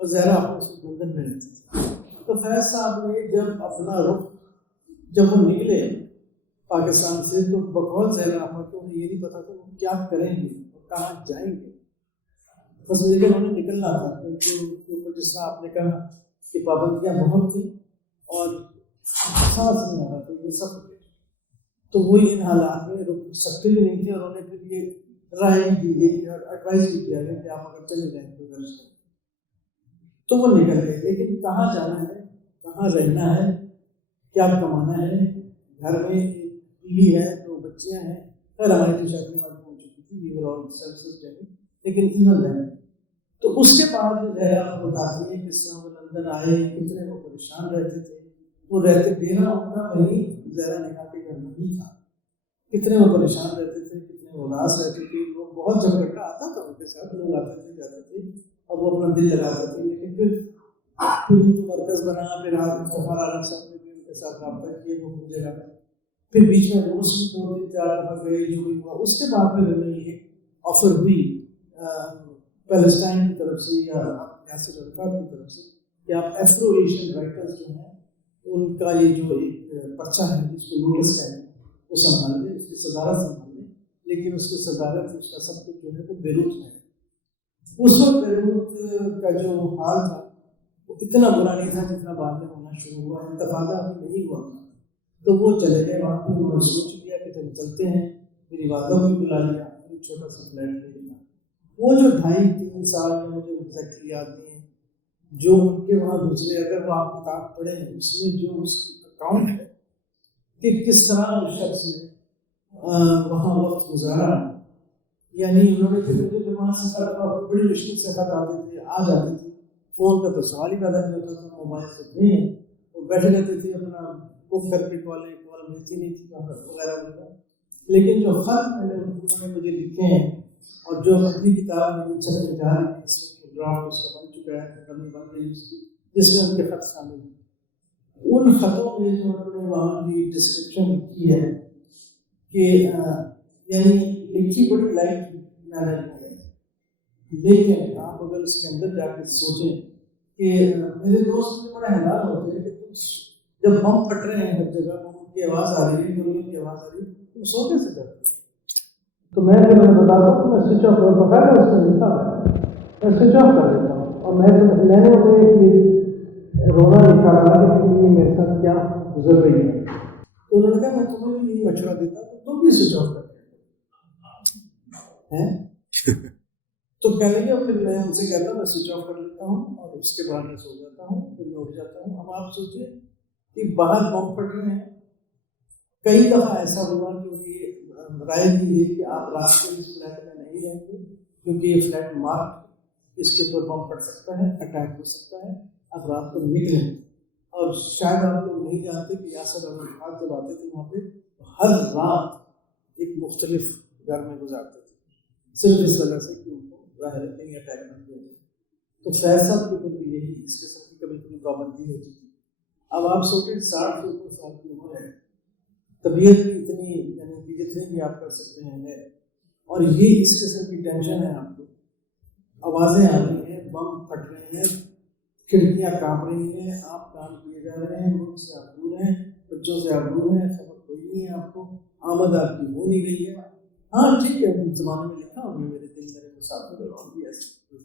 اور زہرا آپا اس میں لندن میں رہتی تھی. تو فیض صاحب نے جب اپنا رخ جب وہ نکلے پاکستان سے تو بقول زہرا آپا کو یہ نہیں پتا تھا وہ کیا کریں گے اور کہاں جائیں گے. بس مجھے انہوں نے نکلنا تھا کیونکہ ان کے اوپر جس طرح آپ نے کہا کہ پابندیاں بہت تھیں اور سانس نہیں آ رہا تھا, یہ سب. تو وہی ان حالات میں رک سکتے بھی نہیں تھے. اور انہوں نے پھر یہ رائے بھی دی اور ایڈوائز بھی کیا کہ آپ اگر چلے جائیں تو غرض کریں. تو وہ نکل گئے. لیکن کہاں جانا ہے, کہاں رہنا ہے, کیا کمانا ہے, گھر میں بیوی ہے, 2 بچیاں ہیں. خیر ہماری تو شادی وادی ہو چکی تھی, یہ اور سروسز چلی, لیکن ایون ہے. تو اس کے بعد جو ہے آپ بتاتی ہیں کس طرح وہ لندن آئے, کتنے وہ پریشان رہتے تھے. وہ رہتے ڈیرا ان کا وہیں زہرا نگار کے گھر میں ہی تھا. کتنے وہ پریشان رہتے تھے, کتنے وہ اداس رہتے تھے. لوگ بہت جھگڑا آتا تھا ان کے ساتھ, لوگ آتے تھے جاتے تھے اور وہ اپنا دل لگاتے تھے. لیکن پھر مرکز بنا, پھر آپ مصطفیٰ عالم صاحب نے بھی ان کے ساتھ رابطہ کیے, وہ مجھے لگا. پھر بیچ میں روس 2-3-4 دفعہ گئے, جو بھی ہوا. اس کے بعد پھر انہیں یہ آفر ہوئی پیلسٹائن کی طرف سے یا یاسر عرفات کی طرف سے کہ آپ افرو ایشین رائٹرز جو ہیں ان کا یہ جو ایک پرچہ ہے جس کو لوٹس کہتے ہیں وہ سنبھال لیں, اس کی صدارت سنبھال لیں. لیکن اس کی صدارت, اس کا سب کچھ جو ہے وہ بیروت میں ہے. اس وقت بیروت کا جو حال تھا وہ اتنا برا نہیں تھا جتنا بعد میں ہونا شروع ہوا. انتفاضہ ابھی نہیں ہوا تھا. تو وہ چلے گئے وہاں پہ. انہوں نے سوچ لیا کہ چل چلتے ہیں. میری والدہ کو بھی بلا لیا, ایک چھوٹا سا فلیٹ لے لیا. وہ جو 2.5-3 سال میں مجھے ایگزیکٹلی یاد نہیں ہے جو ان کے وہاں گزرے. اگر وہ آپ کتاب پڑھیں اس میں جو اس کی اکاؤنٹ ہے کہ کس طرح اس شخص نے وہاں وقت گزارا. یعنی انہوں نے پھر وہاں سے بڑی مشکل سے خط آتے تھے, آ جاتے تھے. فون کا تو سوال ہی پیدا نہیں ہوتا تھا, موبائل سے نہیں ہے. وہ بیٹھے رہتے تھے اپنا بک کر کے, کال ملتی نہیں تھی وغیرہ وغیرہ. لیکن جو خط انہوں نے مجھے لکھے ہیں اور جو اپنی کتاب میں چھپنے جا رہی ہے, اس میں ڈرافٹ اس کا بن چکا ہے, کرنی بن رہی ہے اس کی, جس میں ان کے خط شامل ہیں. ان خطوں میں جو انہوں نے وہاں کی ڈسکرپشن کی ہے کہ یعنی لکھی بڑی لائٹ مینر میں ہے. لیکن آپ اگر اس کے اندر جا کے سوچیں کہ میرے دوست میں بڑا حیران ہوتے ہیں کہ تم جب بم پھٹ رہے ہیں ہر جگہ, بم کی آواز آ رہی ہے, گولیوں کی آواز آ رہی ہے, تم سو کیسے جاتے؟ تو میں بتاتا ہوں, میں سوچا پروفیسر اس میں لکھا ہے میں سوئچ آف کر دیتا ہوں. اور میں نے انہیں رونا لکھا تھا کہ یہ میرے ساتھ کیا گزر رہی ہے. تو انہوں نے کہا میں تمہیں بھی یہی مشورہ دیتا تو تم بھی سوئچ آف کر دیا. تو کہنے لگے پھر میں ان سے کہتا ہوں میں سوئچ آف کر لیتا ہوں اور اس کے بعد میں سو جاتا ہوں, پھر میں اٹھ جاتا ہوں. اب آپ سوچیں کہ باہر بم پھٹ رہے ہیں. کئی دفعہ ایسا ہوا کہ انہیں رائے دی ہے کہ آپ رات کو اس فلیٹ میں نہیں رہیں گے کیونکہ یہ فلیٹ مارک, اس کے اوپر بم پھٹ سکتا ہے, اٹیک ہو سکتا ہے, آپ رات کو نکلیں. اور شاید آپ لوگ نہیں جانتے کہ یاسر عرفات جب آتے تھے وہاں پہ ہر رات ایک مختلف گھر میں گزارتے تھے, صرف اس وجہ سے کہ ان کو ظاہر ہے کہیں اٹیک نہ کیا جائے. تو فیض صاحب کے اوپر بھی یہی اس قسم کی کبھی کوئی پابندی ہوتی تھی. اب آپ سوچیں 60 سے اوپر سال کی عمر ہے, طبیعت بھی اتنی یعنی کہ جتنے بھی آپ کر سکتے ہیں ہے, اور یہ اس قسم کی ٹینشن ہے آپ کو, آوازیں آ رہی ہیں, بم پھٹ رہے ہیں, کھڑکیاں کانپ رہی ہیں, آپ کام کیے جا رہے ہیں, ملک سے آپ دور ہیں, بچوں سے آپ دور ہیں, خبر کوئی نہیں ہے آپ کو, آمد آپ کی ہو نہیں رہی ہے. ہاں ٹھیک ہے زمانے میں لکھا ہوں میرے دل میرے مسافر بھی ایسے,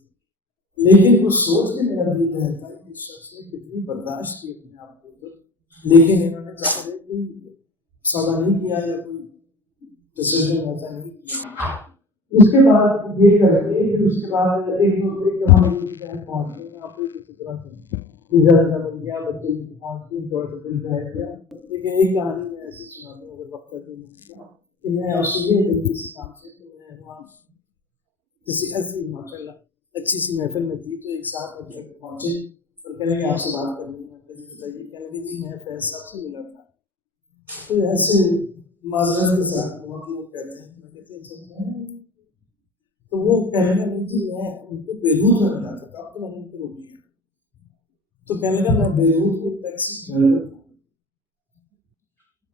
لیکن وہ سوچ کے میرا دل رہتا ہے کہ اس شخص نے کتنی برداشت کی اپنے آپ کے اوپر, لیکن انہوں نے چاہے کوئی سودا نہیں کیا یا کوئی ڈسیزن ایسا نہیں کیا. اس کے بعد یہ کر کے پھر اس کے بعد ایک دفعہ میری بہن پہنچ گئی, میں آپ کو کسی طرح سے ویزا بن گیا, بچے بھی پہنچ گئی, تھوڑا سا دل رہ گیا. لیکن ایک کہانی میں ایسی سناتا ہوں اگر وقت ہے کہ میں آسٹریلیا گئی کسی کام سے, تو میں وہاں کسی ایسی ماشاء اللہ اچھی سی محفل میں تھی, تو ایک ساتھ میں پہنچے اور کہنے کہ آپ سے بات کرنی ہے. بتائیے, کہنے کہ جی میں فیض صاحب سے ملا تھا. تو ایسے معذرت کے ساتھ بہت لوگ کہتے ہیں, میں کہتے ہیں تو وہ کہنے لگا نہیں جی میں ان کو بیروت میں ملا تھا, اب تو میں نے ان کو روک لیا. تو کہنے لگا میں بیروت میں ٹیکسی ڈرائیور تھا,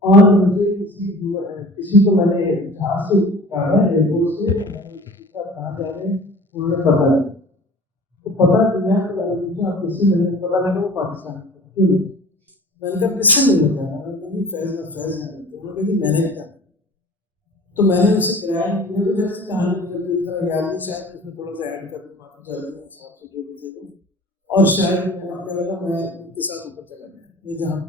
اور مجھے کسی کو میں نے جہاز سے اتارا ایئرپورٹ سے, میں نے پوچھا کہاں جا رہے ہیں, انہوں نے پتا نہیں. تو پتا دیا تو میں نے پوچھا آپ کس سے ملنے, پتا لگا وہ پاکستان کیوں نہیں. میں نے کہا کس سے ملنے جانا, میں نے کہا جی فیض میں فیض نہیں ملتے. انہوں نے کہا جی میں نے کیا, تو میں نے اسے کرایہ کیا. تو جیسے کہانی مجھے پوری طرح یاد نہیں, شاید اس میں تھوڑا سا ایڈ کر دوں باقی چل رہے ہیں حساب سے جو بھی دے دوں, اور شاید کیا لگا میں ان کے ساتھ اوپر چلا گیا یہ جہاں.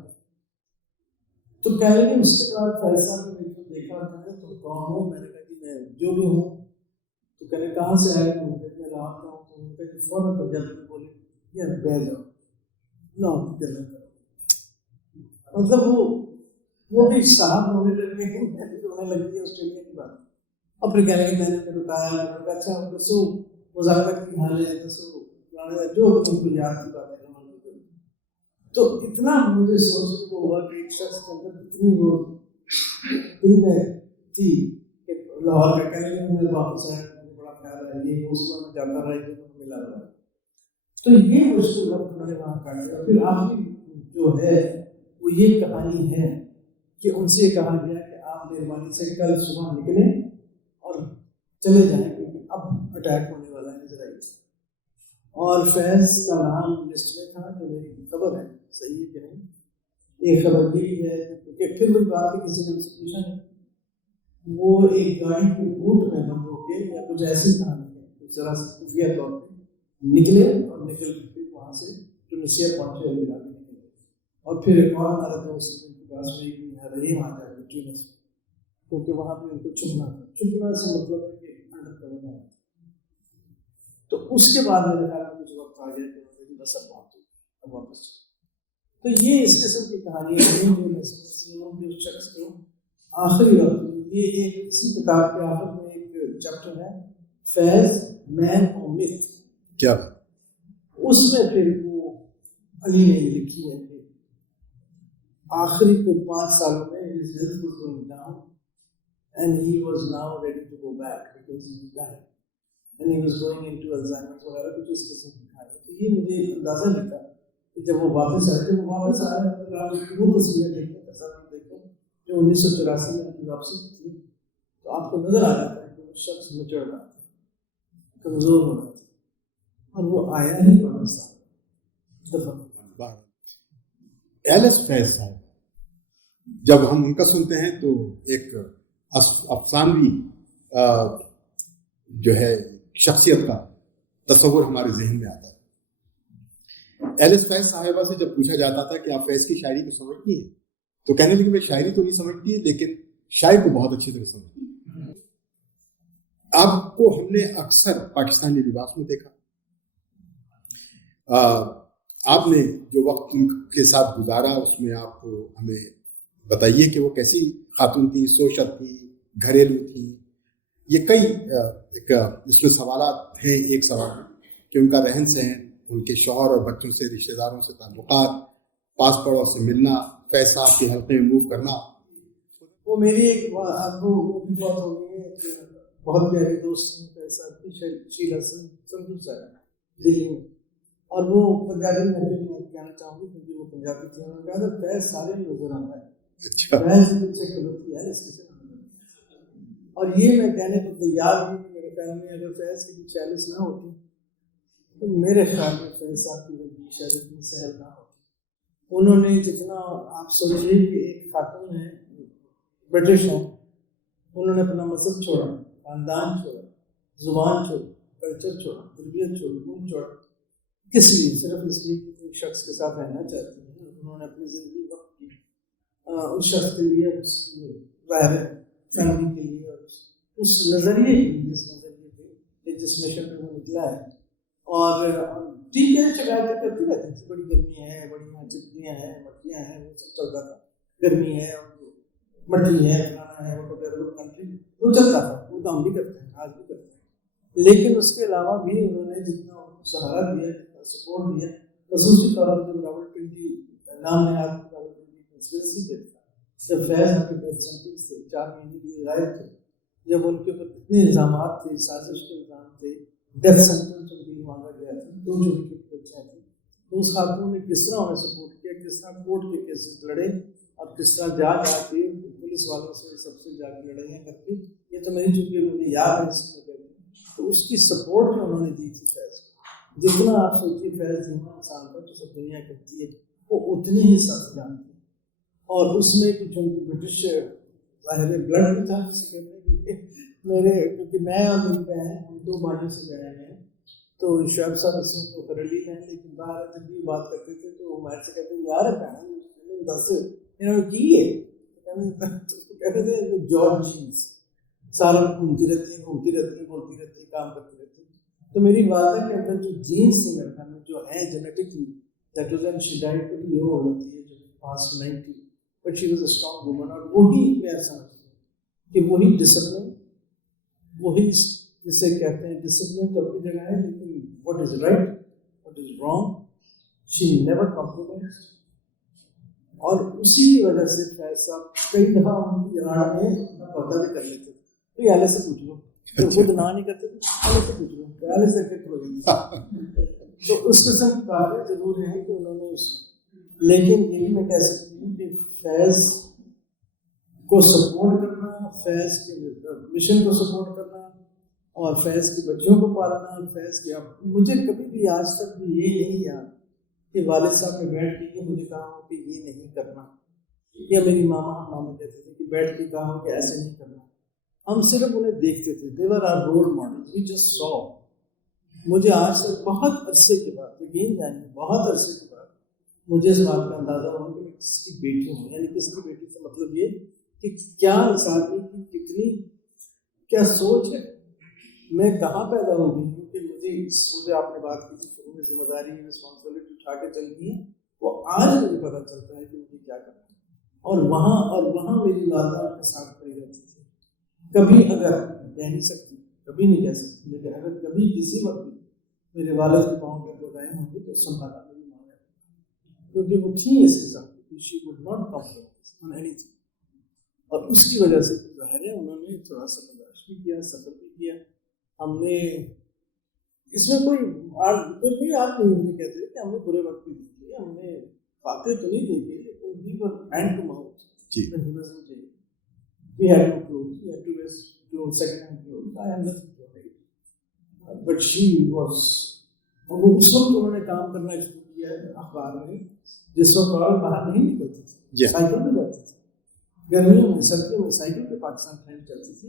تو کہہ لیں اس کے بعد فیض صاحب نے دیکھا تو کون ہوں, میں نے کہا کہ میں جو بھی ہوں. تو کہنے کہاں سے آئے, میں لاہور کا ہوں. تو ان کا فوراً پر جب بولے یار بہ جاؤ لاہور کی گلا کرو, مطلب وہ بھی صاحب ہونے لگے ہیں, میں بھی ہونے لگی ہے آسٹریلیا کی بات. اور پھر کہنے کہ میں نے پھر بتایا, اچھا دسو مذاکرت کی حال ہے, دسو جو ان کو یاد کی بات ہے. تو اتنا مجھے سوچ کے وہ ہوا کہ ایک شخص کے اندر اتنی وہ دل میں تھی کہ لاہور کا کہنے لگے میں واپس آیا, مجھے بڑا خیال ہے یہ حوصلہ میں جاتا رہا ہے کہ ملا رہا. تو یہ مشکل وقت میں نے وہاں کاٹا. پھر آخری جو ہے وہ یہ کہانی ہے کہ ان سے کہا گیا کہ آپ مہربانی سے کل صبح نکلیں اور چلے جائیں کیونکہ اب اٹیک ہونے والا ہے اسرائیل. اور فیض کا نام لسٹ میں تھا, جو میری خبر ہے صحیح ہے کہ نہیں. ایک خبر یہ ہے کہ پھر کوئی بات ہے کسی نے سے پوچھا نہیں, وہ ایک گاڑی کے بوٹ میں بند ہو کے یا کچھ ایسی کہانی ہے ذرا سے خفیہ طور پہ نکلے, اور نکل کے وہاں سے ٹونسیا پہنچے اور ملا کے نکلے. اور پھر ایک اور ہمارا دوست کے پاس رہی وہاں جا کے ٹونس, کیونکہ وہاں پہ ان کو چھپنا تھا. چھپنا سے مطلب ہے کہ انڈر کور ہونا. تو اس کے بعد میرے خیال میں مجھے وقت آ گیا کہ بس اب بات اب واپس. تو یہ اس قسم کی کہانیاں ہیں جو میں سمجھتی ہوں کہ اس شخص کو آخری وقت یہ ایک اسی کتاب کے آخر میں ایک چیپٹر ہے فیض مین اور متھ. کیا اس میں پھر وہ علی نے لکھی ہے کہ آخری کے 5 سالوں میں his health was going down and he was now ready to go back because he was dying and he was going into Alzheimer's وغیرہ کچھ اس قسم کی کہانی. تو یہ مجھے اندازہ نہیں تھا کہ جب وہ واپس آئے تھے, وہ واپس آئے وہ تصویریں دیکھیں تصاویر دیکھیں جو 1984 میں ان کی واپسی تھی, تو آپ کو نظر آ جاتا ہے کہ وہ شخص مچڑ رہا تھا, کمزور ہو رہا تھا, اور وہ آیا ہی پاکستان دفعہ. ایلس فیض صاحب جب ہم ان کا سنتے ہیں تو ایک افسانوی جو ہے شخصیت کا تصور ہمارے ذہن میں آتا ہے۔ ایلس فیض صاحبہ سے جب پوچھا جاتا تھا کہ آپ فیض کی شاعری کو سمجھتی ہیں تو کہنے لگی میں شاعری تو نہیں سمجھتی لیکن شاعر کو بہت اچھی طرح سمجھتی ہوں۔ آپ کو ہم نے اکثر پاکستانی لباس میں دیکھا، آپ نے جو وقت ان کے ساتھ گزارا اس میں آپ ہمیں بتائیے کہ وہ کیسی خاتون تھی، سوشل تھی، گھریلو تھی۔ یہ کئی ایک اس میں سوالات ہیں۔ ایک سوال کہ ان کا رہن سہن، ان کے شوہر اور بچوں سے، رشتہ داروں سے تعلقات، پاس پڑوس سے ملنا، فیض صاحب کے حلقے میں موو کرنا۔ وہ میری ایک بات ہوگی کہ بہت پیاری دوست ہیں فیض صاحب کی، شیلا سندھو صاحب دلی میں، اور وہ پنجابی میں کہنا چاہوں گی کیونکہ وہ پنجابی تھے۔ انہوں نے کہا تھا فیض سارے نظر آتا ہے، فیض پیچھے کھلوتی ہے اس کے۔ اور یہ میں کہنے کو تیار ہوں، میرے خیال میں اگر فیض کی 46 نہ ہوتی تو میرے خیال میں فیض صاحب کی زندگی شاید اتنی سہل نہ ہوتی۔ انہوں نے جتنا، آپ سمجھیے کہ ایک خاتون ہے، برٹش ہیں، انہوں نے اپنا مذہب چھوڑا، خاندان چھوڑا، زبان چھوڑی، کلچر چھوڑا، تربیت چھوڑی، ملک چھوڑا، کس لیے؟ صرف اس لیے کہ ایک شخص کے ساتھ رہنا چاہتی ہیں۔ انہوں نے اپنی زندگی وقت کی اس شخص کے لیے، اس ظاہر فیملی کے لیے، اور اس نظریے کے لیے، جس نظریے پہ، جس مشن پہ وہ نکلا ہے۔ اور ٹھیک ہے، شکایتیں کرتی رہتی تھی، بڑی گرمی ہے، بڑی یہاں چپکیاں ہیں، مٹیاں ہیں، وہ سب چلتا تھا، گرمی ہے، مٹی ہے، فلانا ہے، وہ کنٹری، وہ چلتا تھا، وہ تو ہم بھی کرتے ہیں، آج بھی کرتے ہیں۔ لیکن اس کے علاوہ بھی انہوں نے جتنا سہارا دیا، جتنا سپورٹ دیا، خصوصی طور پر جب راولپنڈی نام نے آپ کو راولپنڈی کنسپریسی کے تھا، جب فیض ان کے ڈیتھ سینٹنس تھے، 4 مہینے کے لیے غائب تھے، جب ان کے اوپر اتنے الزامات تھے، سازش کے الزام تھے، ڈیتھ سینٹنس ان کے لیے مانگا گیا تھا، 2 چھوٹی بچیاں تھیں، تو اس خاتون نے کس طرح انہیں سپورٹ کیا، کس طرح کورٹ کے کیسز لڑے، اور کس طرح جا کے پولیس والوں سے سب سے جا کے لڑائیاں کر کے، یہ تو میری چونکہ مجھے یاد ہے اس میں کہتے ہیں، تو اس کی سپورٹ جو انہوں نے دی تھی فیض کو، جتنا آپ سوچیے فیض دھیما انسان پر جو سب دنیا کرتی ہے، وہ اتنی ہی سخت جانتی ہے۔ اور اس میں کچھ ان کی برٹش ظاہر بلڈ بھی تھا، جسے کہتے ہیں کہ میرے، کیونکہ میں اور میری بہن ہم 2 بھائیوں سے گئے ہیں، تو شعیب صاحب اس میں تو کریلی ہیں، لیکن باہر جب بھی بات کرتے تھے تو ہمارے سے کہتے ہیں یار بہن دس انہوں نے کی ہے، کہتے تھے جارج جینس، سارا گھومتی رہتی ہیں، بولتی رہتی ہیں، کام کرتی رہتی ہیں۔ تو میری والدہ کے اندر جو جینس تھی میرے خیال میں جو ہیں genetically, that was and she died pretty یو ہو جاتی ہے جو past 90، but she was a strong woman. اور وہی میں سمجھتی ہوں کہ وہی ڈسپلن، وہی جسے کہتے ہیں ڈسپلن تو اپنی جگہ ہے، لیکن what is right, what is wrong, she never compromised. اور اسی کی وجہ سے فیض صاحب کئی دفعہ ان کی آڑ میں اپنا پردہ بھی کر لیتے تھے، تو آلے سے پوچھ لو، تو خود نہ نہیں کرتے تھے، آلے سے پوچھ لو، آلے سے فکر ہو گئی۔ تو اس قسم کی باتیں ضرور ہیں کہ انہوں نے اس، لیکن یہ بھی میں کہہ سکتی ہوں کہ فیض کو سپورٹ کرنا، فیض کے مشن کو سپورٹ کرنا، اور فیض کی بچیوں کو پالنا، فیض کی، مجھے کبھی بھی آج تک بھی یہ نہیں یاد کہ والد صاحب نے بیٹھ کے مجھے کہا ہو کہ یہ نہیں کرنا، یا میری ماما کہتے تھے کہ بیٹھ کے کہا ہو کہ ایسے نہیں کرنا۔ ہم صرف انہیں دیکھتے تھے، they were our role models, we just saw۔ مجھے آج تک بہت عرصے کے بعد، یقین جانیے بہت عرصے کے بعد مجھے اس بات کا اندازہ ہوا کہ میں کس کی بیٹی ہوں، یعنی کس کی بیٹی سے مطلب یہ کہ کیا اس آدمی کی کتنی کیا سوچ ہے، میں کہاں پیدا ہو گئی ہوں کہ مجھے آپ نے بات کی تھی شروع میں، ذمہ داری رسپانسبلٹی اٹھا کے چلنی ہے، وہ آج مجھے پتہ چلتا ہے کہ مجھے کیا کرنا ہے۔ اور وہاں میری والدہ کے ساتھ کھڑی رہتی تھی، کبھی اگر کہہ نہیں سکتی، کبھی نہیں کہہ سکتی، لیکن اگر کبھی کسی وقت میرے والد کے پاؤں کے بجائے ہوں گے تو سنبھالا میری ماں نے، کیونکہ وہ تھی اس کے ساتھ، she would not compromise on any thing. اور اس کی وجہ سے ظاہر ہے انہوں نے تھوڑا سا برداشت بھی کیا، صبر بھی کیا۔ ہم نے اس میں کوئی آج نہیں مجھے کہتے کہ ہم نے برے وقت بھی دیکھے، ہم نے واقع تو نہیں دیکھے، لیکن we were hand to mouth when he was in jail. We had no clothes, we had to wear clothes, second-hand clothes. I had nothing to hide. But she was, وہ اس وقت انہوں نے کام کرنا شروع کیا ہے اخبار میں، جس وقت اور باہر نہیں نکلتی تھی، سائیکل پہ جاتی تھی، گرمیوں میں سردیوں میں سائیکل پہ پاکستان ٹرین چلتی تھی۔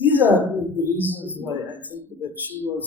these are the reasons why I think that she was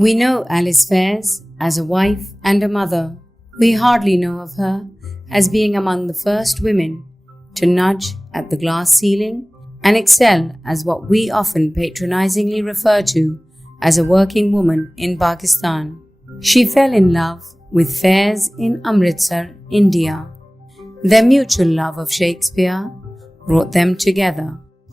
We know Alice Fairs as a wife and a mother. We hardly know of her as being among the first women to nudge at the glass ceiling and excel as what we often patronizingly refer to as a working woman in Pakistan. She fell in love with Fairs in Amritsar, India. Their mutual love of Shakespeare brought them together.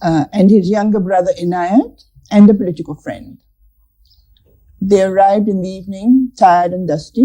and his younger brother Inayat and a political friend. They arrived in the evening, tired and dusty.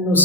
NOC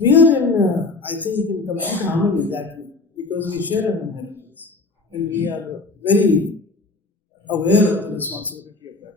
we are in I think in complete harmony that way because we share an inheritance and we are very aware of the responsibility of that.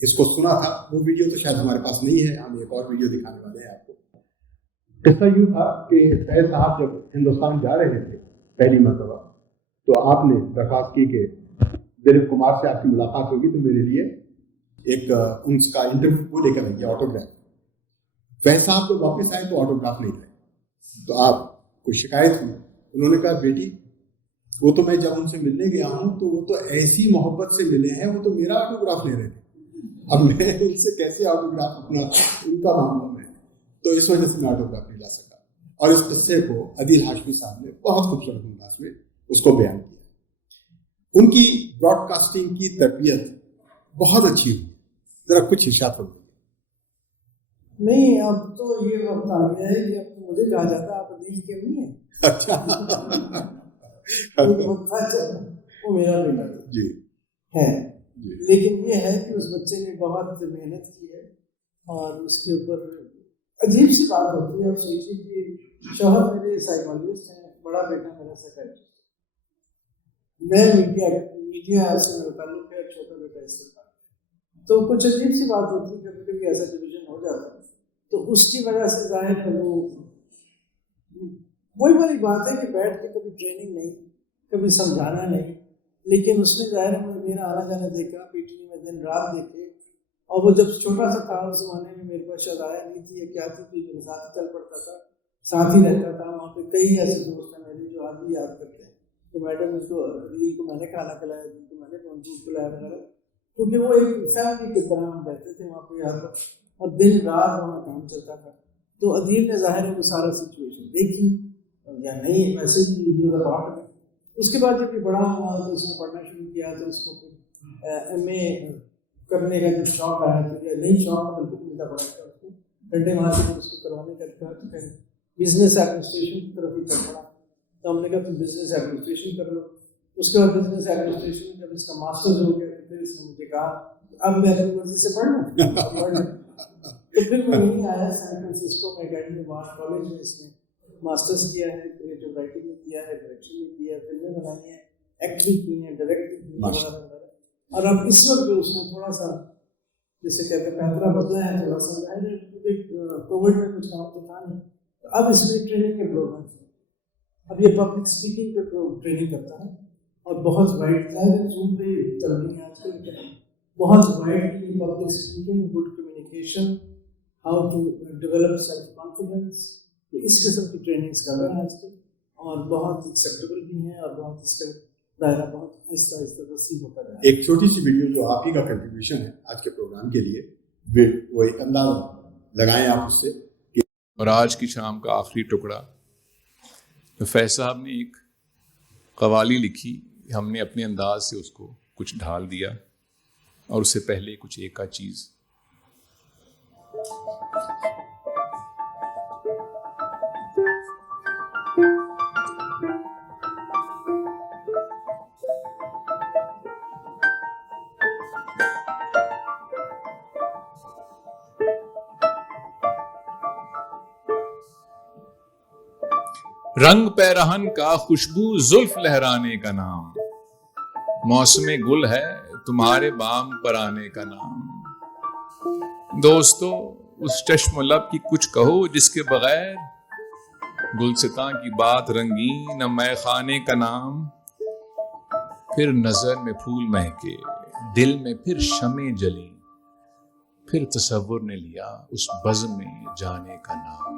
اس کو سنا تھا. وہ video تو شاید ہمارے پاس نہیں ہے, ہم ایک اور ویڈیو دکھانے والے ہیں آپ کو. قصہ یوں تھا کہ فیض صاحب جب ہندوستان جا رہے تھے پہلی مرتبہ, تو آپ نے درخواست کی کہ دلیپ کمار سے آپ کی ملاقات ہوگی تو میرے لیے ایک ان کا انٹرویو لے کر آئیے, آٹوگراف. فیض صاحب جب واپس آئے تو آٹوگراف نہیں تھا. تو آپ کو شکایت ہوئی. انہوں نے کہا بیٹی وہ تو میں جب ان سے ملنے گیا ہوں تو وہ تو ایسی محبت سے ملے ہیں, وہ تو میرا آٹوگراف لے رہے تھے, اب میں ان سے کیسے آٹوگراف اپنا ان کا معاملہ میں, تو اس وجہ سے میں آٹوگراف نہیں لا سکا. اور اس قصے کو عدیل ہاشمی صاحب نے بہت خوبصورت انداز میں اس کو بیان کیا. ان کی براڈ کاسٹنگ کی تربیت بہت اچھی ہوئی. ذرا کچھ ارشاد فرمائیے. نہیں, اب تو یہ وقت آ گیا ہے کہ اب تو مجھے کہا جاتا ہے آپ عدیل کی امی ہیں. اچھا وہ میرا بیٹا جی ہے, جی. لیکن یہ ہے کہ اس بچے نے بہت محنت کی ہے اور اس کے اوپر عجیب سی بات ہوتی ہے. اب سوچیے کہ شوہر میرے سائیکالوجسٹ ہیں, بڑا بیٹا میرا سائیکالوجسٹ, میں میڈیا سے میرا تعلق ہے, چھوٹا بیٹا اس کا. تو کچھ عجیب سی بات ہوتی ہے, کبھی کبھی ایسا ڈویژن ہو جاتا ہے. تو اس کی وجہ سے ظاہر ہے وہی والی بات ہے کہ بیٹھ کے کبھی ٹریننگ نہیں, کبھی سمجھانا نہیں, لیکن اس نے ظاہر ہے میرا آنا جانا دیکھا, پیٹی میں دن رات دیکھے. اور وہ جب چھوٹا سا تھا اس زمانے میں میرے پاس شاید آیا نہیں تھی یا کیا تھی, کہ میرے ساتھ ہی چل پڑتا تھا, ساتھ ہی رہتا تھا. وہاں پہ کئی ایسے دوست ہیں میرے جو آج بھی یاد کرتے ہیں کہ میڈم اس کو ریل کو میں نے کھانا کھلایا, دن کو میں نے دودھ پلایا وغیرہ, کیونکہ وہ ایک فیملی کی طرح ہم رہتے تھے وہاں پہ یار, اور دن رات وہاں کام چلتا تھا. تو عدیل نے ظاہر ہے وہ سارا سچویشن دیکھی یا نہیں, ویسے ہی پارٹ میں. اس کے بعد جب یہ بڑا ہوا تو اس نے پڑھنا شروع کیا, تو اس کو پھر ایم اے کرنے کا جب شوق آیا تو یا نہیں شوق بالکل ملتا پڑا تھا اس کو, ڈنڈے مار کے اس کو کروانے کا کہا. تو پھر بزنس ایڈمنسٹریشن کی طرف ہی چل پڑا. تو ہم نے کہا تم بزنس ایڈمنسٹریشن کر لو. اس کے بعد بزنس ایڈمنسٹریشن جب اس کا ماسٹر ہو گیا تو پھر اس نے مجھے کہا اب میں اپنی مرضی سے پڑھ لوں. تو پھر میں یہیں آیا سین فرانسسکو میں اکیڈمی وہاں کالج میں اس نے ماسٹرز کیا ہے, کریٹو رائٹنگ میں کیا ہے, ڈائریکشن میں کیا ہے, فلمیں بنائی ہیں, ایکٹ بھی کی ہیں, ڈائریکٹ بھی کی ہیں. اور اب اس وقت جو اس نے تھوڑا سا جیسے کہتے ہیں پیترا بدلا ہے تھوڑا سا, کووڈ میں کچھ کام تو تھا نہیں, تو اب اس میں ٹریننگ کے پروگرام ہیں. اب یہ پبلک اسپیکنگ پہ ٹریننگ کرتا ہے اور بہت وائڈ زوم پہ چل رہی ہیں آج کل, بہت widely public speaking, good communication, how to develop self confidence, اس قسم کی ٹریننگس کر رہے ہیں آج کل, اور بہت ایکسیپٹیبل بھی ہیں, اور بہت اس کا دائرہ بہت آہستہ آہستہ وسیع ہوتا رہا. ایک چھوٹی سی ویڈیو جو آپ ہی کا کنٹریبیوشن ہے آج کے پروگرام کے لیے, وہ ایک انداز لگائیں آپ اس سے. اور آج کی شام کا آخری ٹکڑا فیض صاحب نے ایک قوالی لکھی, ہم نے اپنے انداز سے اس کو کچھ ڈھال دیا, اور اس سے پہلے کچھ ایک کا چیز. رنگ پیرہن کا خوشبو زلف لہرانے کا نام, موسم گل ہے تمہارے بام پر آنے کا نام. دوستو اس چشم و لب کی کچھ کہو جس کے بغیر گلستاں کی بات رنگین نہ مے خانے کا نام. پھر نظر میں پھول مہکے, دل میں پھر شمع جلی, پھر تصور نے لیا اس بزم میں جانے کا نام.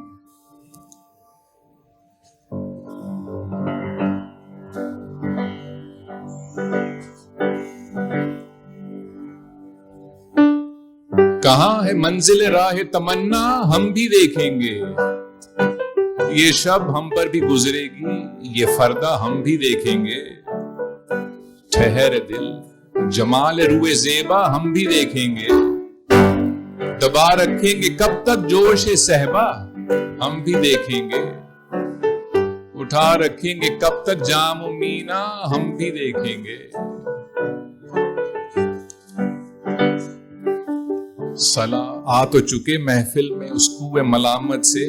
کہاں ہے منزل راہ تمنا ہم بھی دیکھیں گے, یہ شب ہم پر بھی گزرے گی, یہ فردا ہم بھی دیکھیں گے. ٹھہر دل جمال روئے زیبا ہم بھی دیکھیں گے, دبا رکھیں گے کب تک جوش صہبا ہم بھی دیکھیں گے, اٹھا رکھیں گے کب تک جام و مینا ہم بھی دیکھیں گے. صلا آ تو چکے محفل میں اس کوئے ملامت سے,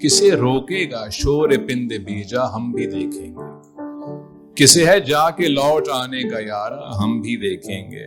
کسے روکے گا شور پند بیجا ہم بھی دیکھیں گے. کسے ہے جا کے لوٹ آنے کا یارا ہم بھی دیکھیں گے.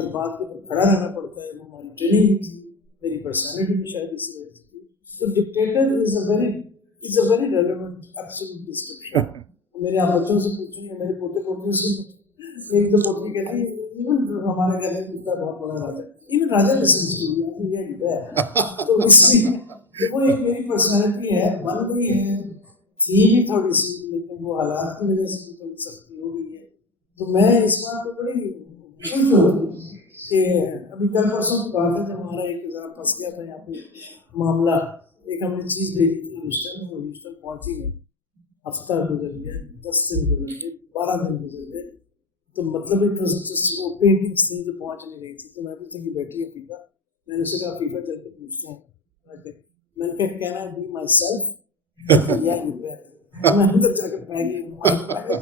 ہر بات کے اوپر کھڑا رہنا پڑتا ہے. وہ ہماری ٹریننگ بھی تھی, میری پرسنالٹی بھی شاید اسی وجہ سے تھی. تو dictator is a very relevant absolute description. میرے آپ بچوں سے پوچھیں گے, میرے پوتے پوتیوں سے, ایک تو پوتی کہتی ہے ایون ہمارے گھر میں کتا بہت بڑا Raja, even Raja listens to you. تو اس لیے وہ ایک میری پرسنالٹی ہے, بن گئی ہے, تھی بھی تھوڑی سی, لیکن وہ حالات کی وجہ سے تھوڑی سختی ہو گئی ہے. تو میں اس بات پہ بڑی خوش ہوں کہ ابھی کل پرسوں کی بات ہے جب ہمارا ایک ذرا پھنس گیا تھا یہاں پہ معاملہ. ایک ہم نے چیز بھیجی تھی ہیوسٹن, وہ ہیوسٹن پہنچی نہیں, ہفتہ گزر گیا, 10 دن گزر گئے, 12 دن گزر گئے. تو مطلب ایک وہ پینٹنگس تھیں جو پہنچ نہیں رہی تھی. تو میں بھی تھی کہ بیٹھی ہے فیفا, میں نے اسے کہا فیفا چل کے پوچھتے ہیں. میں نے کہا can I be myself, یا میں اندر جا کے پہ گئی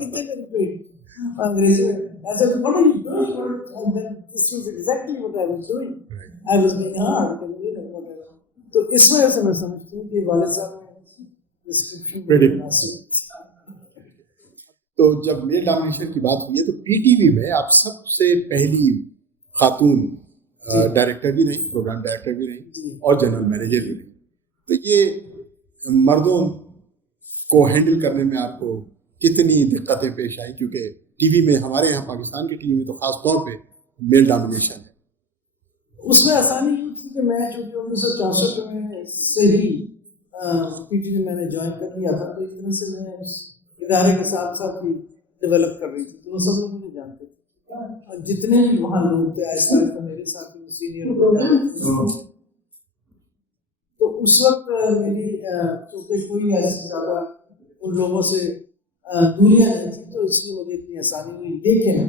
کتنے دن پہ انگریزی میں. I said, what are you doing? And then this was exactly what I was doing. I was being hard, whatever. تو اس وجہ سے میں سمجھتی ہوں کہ والد صاحب نے ڈسکرپشن مناسب. تو جب میل ڈومینیشن کی بات ہوئی ہے تو پی ٹی وی میں آپ سب سے پہلی خاتون ڈائریکٹر بھی نہیں, پروگرام ڈائریکٹر بھی نہیں, اور جنرل مینیجر بھی نہیں. تو یہ مردوں کو ہینڈل کرنے میں آپ کو کتنی دقتیں پیش آئی؟ کیونکہ ٹی وی میں ہمارے یہاں پاکستان کے ٹی وی میں تو خاص طور پہ میل ڈومینیشن ہے. اس میں آسانی یہ تھی کہ میں چونکہ 1964 میں سے ہی پی ٹی وی میں نے جوائن کر لیا تھا, تو ایک طرح سے میں اس ادارے کے ساتھ ساتھ ہی ڈیولپ کر رہی تھی. تو وہ سب لوگ مجھے جانتے تھے, جتنے بھی وہاں لوگ تھے آہستہ آہستہ میرے ساتھ سینئر ہو گئے. تو اس وقت میری چونکہ کوئی ایسی زیادہ ان لوگوں سے دوریاں نہیں تھیں, تو اس لیے مجھے اتنی آسانی ہوئی. لیکن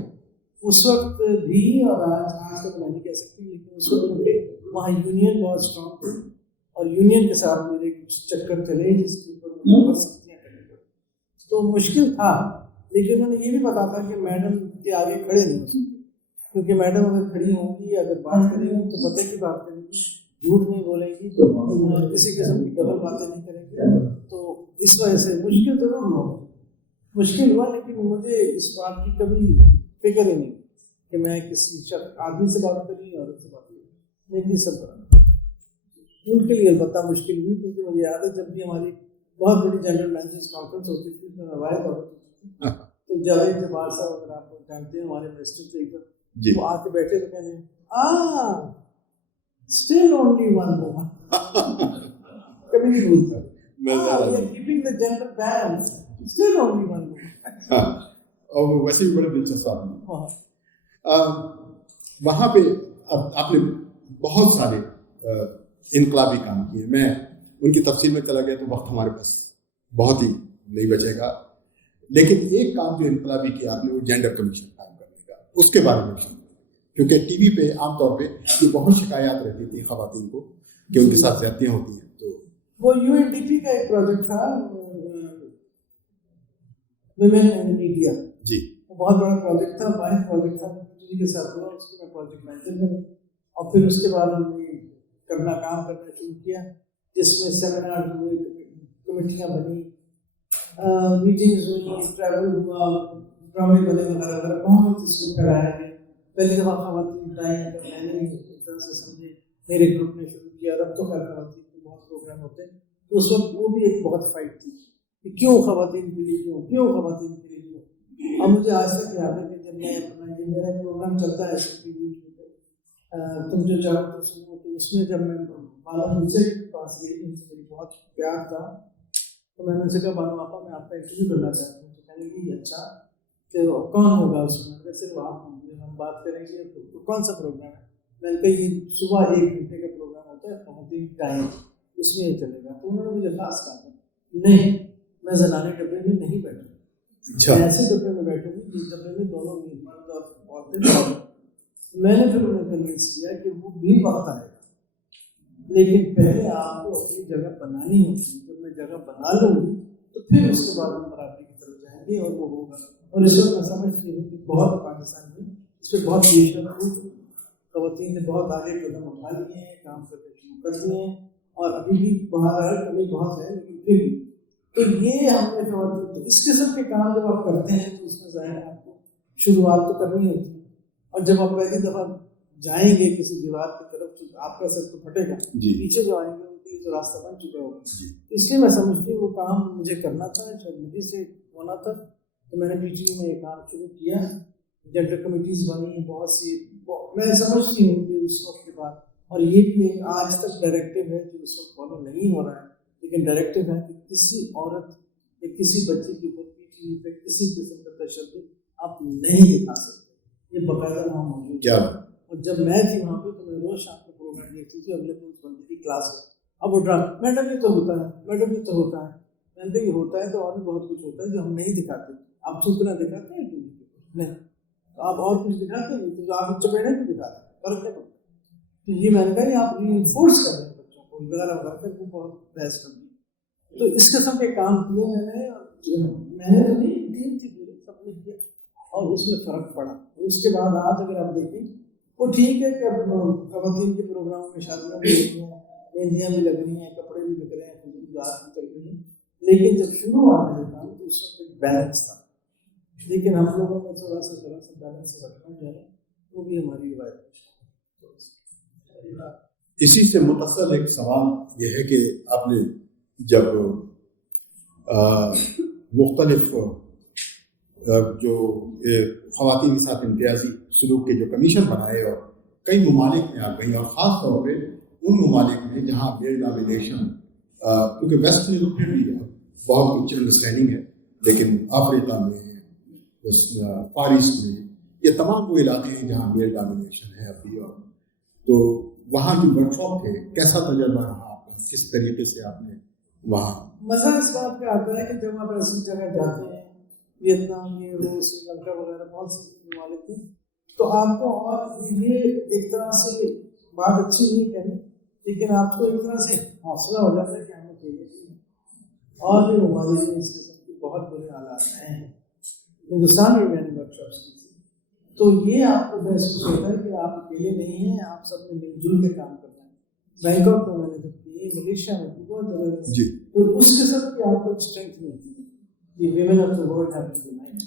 اس وقت بھی, اور آج تک میں نہیں کہہ سکتی, لیکن اس وقت کیونکہ وہاں یونین بہت اسٹرانگ تھی, اور یونین کے ساتھ میرے کچھ چکر چلے جس کے اوپر مجھے بہت سختیاں کرنی پڑی. تو مشکل تھا, لیکن انہوں نے یہ بھی پتا تھا کہ میڈم کے آگے کھڑے نہیں ہو سکتے, کیونکہ میڈم اگر کھڑی ہوں گی, اگر بات کریں گی تو پتے کی بات کریں گی, جھوٹ نہیں بولیں گی, تو کسی قسم کی ڈبل باتیں نہیں کریں گی. تو اس وجہ سے مشکل ضرور مشکل ہوا, لیکن مجھے اس بات کی کبھی فکر ہی نہیں کہ میں کسی شخص آدمی سے بات کری اور عورت سے بات کری. میری سب ان کے لیے البتہ مشکل ہوئی, کیونکہ مجھے یاد ہے جب بھی ہماری بہت بڑی جنرل مینیجرس کانفرنس ہوتی تھی, اس میں روایت ہوتی تھی, تو جاوید جبار صاحب اگر آپ کو جانتے ہیں ہمارے منسٹر تھے, وہ آ کے بیٹھے تو کہنے اسٹل اونلی ون وومن, کبھی نہیں بھولتا, we are keeping the gender balance, still only one woman. اور ویسے بھی بڑے دلچسپ آدمی. وہاں پہ اب آپ نے بہت سارے انقلابی کام کیے. میں ان کی تفصیل میں چلا گیا تو وقت ہمارے پاس بہت ہی نہیں بچے گا, لیکن ایک کام جو انقلابی کیا آپ نے وہ جینڈر کمیشن قائم کرنے کا, اس کے بارے میں کیونکہ ٹی وی پہ عام طور پہ یہ بہت شکایات رہتی تھی خواتین کو کہ ان کے ساتھ زیادتیاں ہوتی ہیں. تو وہ یو این ڈی پی کا ایک پروجیکٹ تھا, ویمن ان میڈیا, جی وہ بہت بڑا پروجیکٹ تھا, واحد پروجیکٹ تھا ٹی وی کے ساتھ ہوا, اس کو میں پروجیکٹ مینیجر بنا. اور پھر اس کے بعد ہم نے کام کرنا شروع کیا, جس میں سیمینار ہوئے, کمیٹیاں بنی, میٹنگز ہوئی, ٹریول ہوا, ڈرامے بنے وغیرہ وغیرہ, بہت اس کو کرایا گیا. پہلی دفعہ خواتین ٹائم کا میں نے ایک طرح سے سمجھے میرے گروپ نے شروع کیا. اب تو خیر خواتین کے بہت پروگرام ہوتے ہیں, تو اس وقت وہ بھی ایک بہت فائٹ تھی کہ کیوں خواتین کے لیے, کیوں خواتین کے لیے کیوں. اب مجھے آج تک یاد ہے کہ جب میں اپنا یہ میرا پروگرام چلتا ہے تم جو چاہو تو سنو, تو اس میں جب میں بالا مجھ سے پاس گئی, ان سے میری بہت پیار تھا, تو میں نے ان سے کہا بانو آپا میں آپ کا انٹرویو کرنا چاہتا ہوں. تو کہنے لگی اچھا کہ کون ہوگا اس میں, صرف آپ ہوں گے, ہم بات کریں گے. تو کون سا پروگرام ہے؟ میں نے کہا یہ صبح 1 گھنٹے کا پروگرام ہوتا ہے, خواتین ٹائم, اس میں یہ چلے گا. تو انہوں نے مجھے خاص کہا نہیں, میں زنانے ڈبے میں نہیں بیٹھوں, میں ایسے ڈبے میں بیٹھوں گی جس ڈبے میں دونوں مرد اور عورتیں. میں نے پھر انہیں کنوینس کیا کہ وہ بھی وقت آئے گا, لیکن پہلے آپ کو اپنی جگہ بنانی ہوگی. جب میں جگہ بنا لوں گی تو پھر اس کے بعد ہم برابری کی طرف جائیں گے, اور وہ ہوگا. اور اس وقت میں سمجھتی ہوں کہ بہت پاکستان میں اس پہ بہت پیشرفت ہوئی, خواتین نے بہت آگے قدم اٹھا لیے ہیں, کام کرنے شروع کر دیے ہیں, اور ابھی بھی باہر کمی بہت ہے, لیکن پھر بھی. تو یہ ہم نے خواتین اس قسم کے کام جب آپ کرتے ہیں تو اس میں ظاہر ہے آپ کو شروعات تو کرنی ہوتی ہے, اور جب آپ پہلی دفعہ جائیں گے کسی دیوار کی طرف تو آپ کا سر تو پھٹے گا, جی پیچھے جو آئیں گے ان کے لیے تو راستہ بن چکا ہوگا. جی اس لیے میں سمجھتی ہوں وہ کام مجھے کرنا تھا, شاید مجھے سے ہونا تھا, تو میں نے پی ٹی وی میں یہ کام شروع کیا. جنڈر کمیٹیز بنی بہت سی, میں سمجھتی ہوں کہ اس وقت کے بعد, اور یہ بھی ایک آج تک ڈائریکٹیو ہے جو اس وقت فالو نہیں ہو رہا ہے, لیکن ڈائریکٹیو ہے کہ کسی عورت یا کسی بچے کے اوپر پی ٹی وی پہ کسی قسم کا تشدد آپ نہیں دکھا سکتے, یہ باقاعدہ وہاں موجود ہے. کیا اور جب میں تھی وہاں پہ تو میں روز شام کو پروگرام دیکھتی تھی, اگلے دن بندے کی کلاس ہے, اب وہ ڈرام میڈم یہ تو ہوتا ہے, میڈم یہ تو ہوتا ہے. میں نے کہا یہ ہوتا ہے تو اور بھی بہت کچھ ہوتا ہے جو ہم نہیں دکھاتے. آپ تھوکنا دکھاتے ہیں نہیں, تو آپ اور کچھ دکھاتے ہیں تو آپ چپیڑے بھی دکھاتے ہیں, فرق کیا پڑتا ہے. تو یہ میں نے کہا یہ آپ فورس کر رہے ہیں بچوں کو, وغیرہ وغیرہ کو بہت بحث کر دی. تو اس قسم کے کام کیے میں نے تو نہیں, ٹیم تھی پوری, سب نے کیا اور اس میں فرق پڑا. اس کے بعد آج اگر آپ دیکھیں وہ ٹھیک ہے کہ اب خواتین کے پروگراموں میں شادیاں بھی ہوتی ہیں, مہندیاں بھی لگ رہی ہیں, کپڑے بھی بک رہے ہیں, گاس بھی چل رہی ہیں, لیکن جب شروع ہوا ہے یہ کام تو اس وقت ایک بیلنس تھا. لیکن ہم لوگوں کو تھوڑا سا بیلنس سے رکھنا چاہیے, وہ بھی ہماری روایت ہے. اسی سے متصل ایک سوال یہ ہے کہ آپ نے جب مختلف جو خواتین کے ساتھ امتیازی سلوک کے جو کمیشن بنائے اور کئی ممالک میں آ گئی, اور خاص طور پہ ان ممالک میں جہاں میل ڈومینیشن, کیونکہ ویسٹ میں بھی بہت کچھ انڈرسٹینڈنگ ہے, لیکن افریقہ میں, پارس میں, یہ تمام وہ علاقے ہیں جہاں میل ڈومینیشن ہے ابھی. اور تو وہاں جو ورک شاپ تھے, کیسا تجربہ رہا آپ کا, کس طریقے سے آپ نے وہاں؟ مزہ اس بات پہ آتا ہے کہ جب آپ ایسی جگہ جاتے ہیں, ویتنام, یہ وہ سری لنکا وغیرہ بہت سے ممالک میں, تو آپ کو, اور یہ ایک طرح سے بات اچھی نہیں کہنی, لیکن آپ کو ایک طرح سے حوصلہ ہو جاتا ہے کہ ہمیں چاہیے. اور بھی ممالک میں اس قسم کے بہت برے حالات ہیں. ہندوستان میں میں نے ورک شاپس کی تھی, تو یہ آپ کو محسوس ہوتا ہے کہ آپ اکیلے نہیں ہیں, آپ سب نے مل جل کے کام کرنا ہے. بینکاک میں میں نے جب کی, ملیشیا میں کی, بہت جگہ جی, تو اس قسم کی آپ کو اسٹرینتھ ملتی ہے. یہ women of the world have to unite,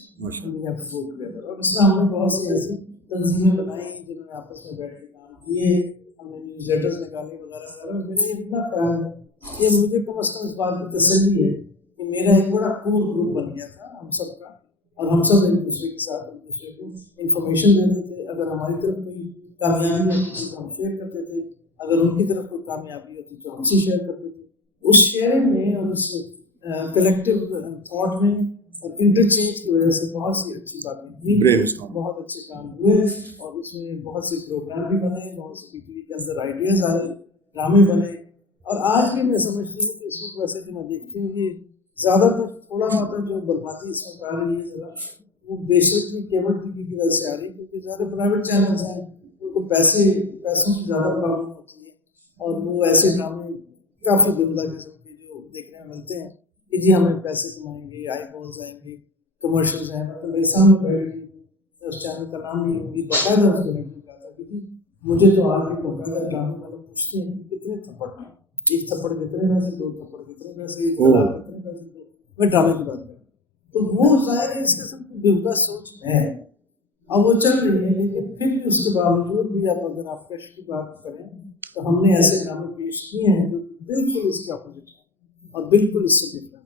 we have to go together. اور اس میں ہم نے بہت سی ایسی تنظیمیں بنائی جنہوں نے آپس میں بیٹھ کے کام کیے, ہم نے نیوز لیٹرز نکالے وغیرہ وغیرہ. میرا یہ اتنا خیال ہے کہ مجھے کم از کم اس بات کی تسلی ہے کہ میرا ایک بڑا کور گروپ بن گیا تھا ہم سب کا, اور ہم سب ایک دوسرے کے ساتھ ایک دوسرے کو انفارمیشن دیتے تھے. اگر ہماری طرف کوئی کامیابی ہوتی تھی تو ہم شیئر کرتے تھے, اگر ان کی طرف کوئی کامیابی ہوتی تو ہم سے شیئر کرتے تھے. اس شیئرنگ میں اور اس کلیکٹیو تھاٹ میں اور انٹرچینج کی وجہ سے بہت سی اچھی باتیں ہوئی, بہت اچھے کام ہوئے, اور اس میں بہت سے پروگرام بھی بنے, بہت سے پی ٹی وی کے اندر آئیڈیاز آئے, ڈرامے بنے. اور آج بھی میں سمجھتی ہوں کہ اس وقت ویسے جو میں دیکھتی ہوں کہ زیادہ تر تھوڑا بہت جو بربادی اس وقت آ رہی ہے ذرا, وہ بیسکلی کیبل ٹی وی کی وجہ سے آ رہی ہے, کیونکہ زیادہ پرائیویٹ چینلز ہیں, ان کو پیسوں کی زیادہ پرابلم ہوتی ہے, اور وہ ایسے ڈرامے کافی بمدہ قسم کے جو دیکھنے میں ملتے ہیں کہ جی ہمیں پیسے کمائیں گے, آئی بالز آئیں گے, کمرشلز ہیں. مطلب میرے سامنے بیٹھ کے اس چینل کا نام بھی ہوگی, باقاعدہ اس کے نکل کہا تھا کہ جی مجھے تو آ کے باقاعدہ ڈرامے والے پوچھتے ہیں کہ کتنے تھپڑ ہیں, ایک تھپڑ کتنے پیسے, دو تھپڑ کتنے پیسے, ایک کتنے پیسے, دو. میں ڈرامے کی بات کروں تو وہ ظاہر ہے اس قسم کی بےہودہ سوچ ہے, اب وہ چل رہی ہے. لیکن پھر بھی اس کے باوجود بھی آپ اگر آپ کش کی بات کریں تو ہم نے ایسے ڈرامے پیش کیے ہیں جو بالکل اس کے اپوزٹ ہیں اور بالکل اس سے ڈفرینٹ ہے,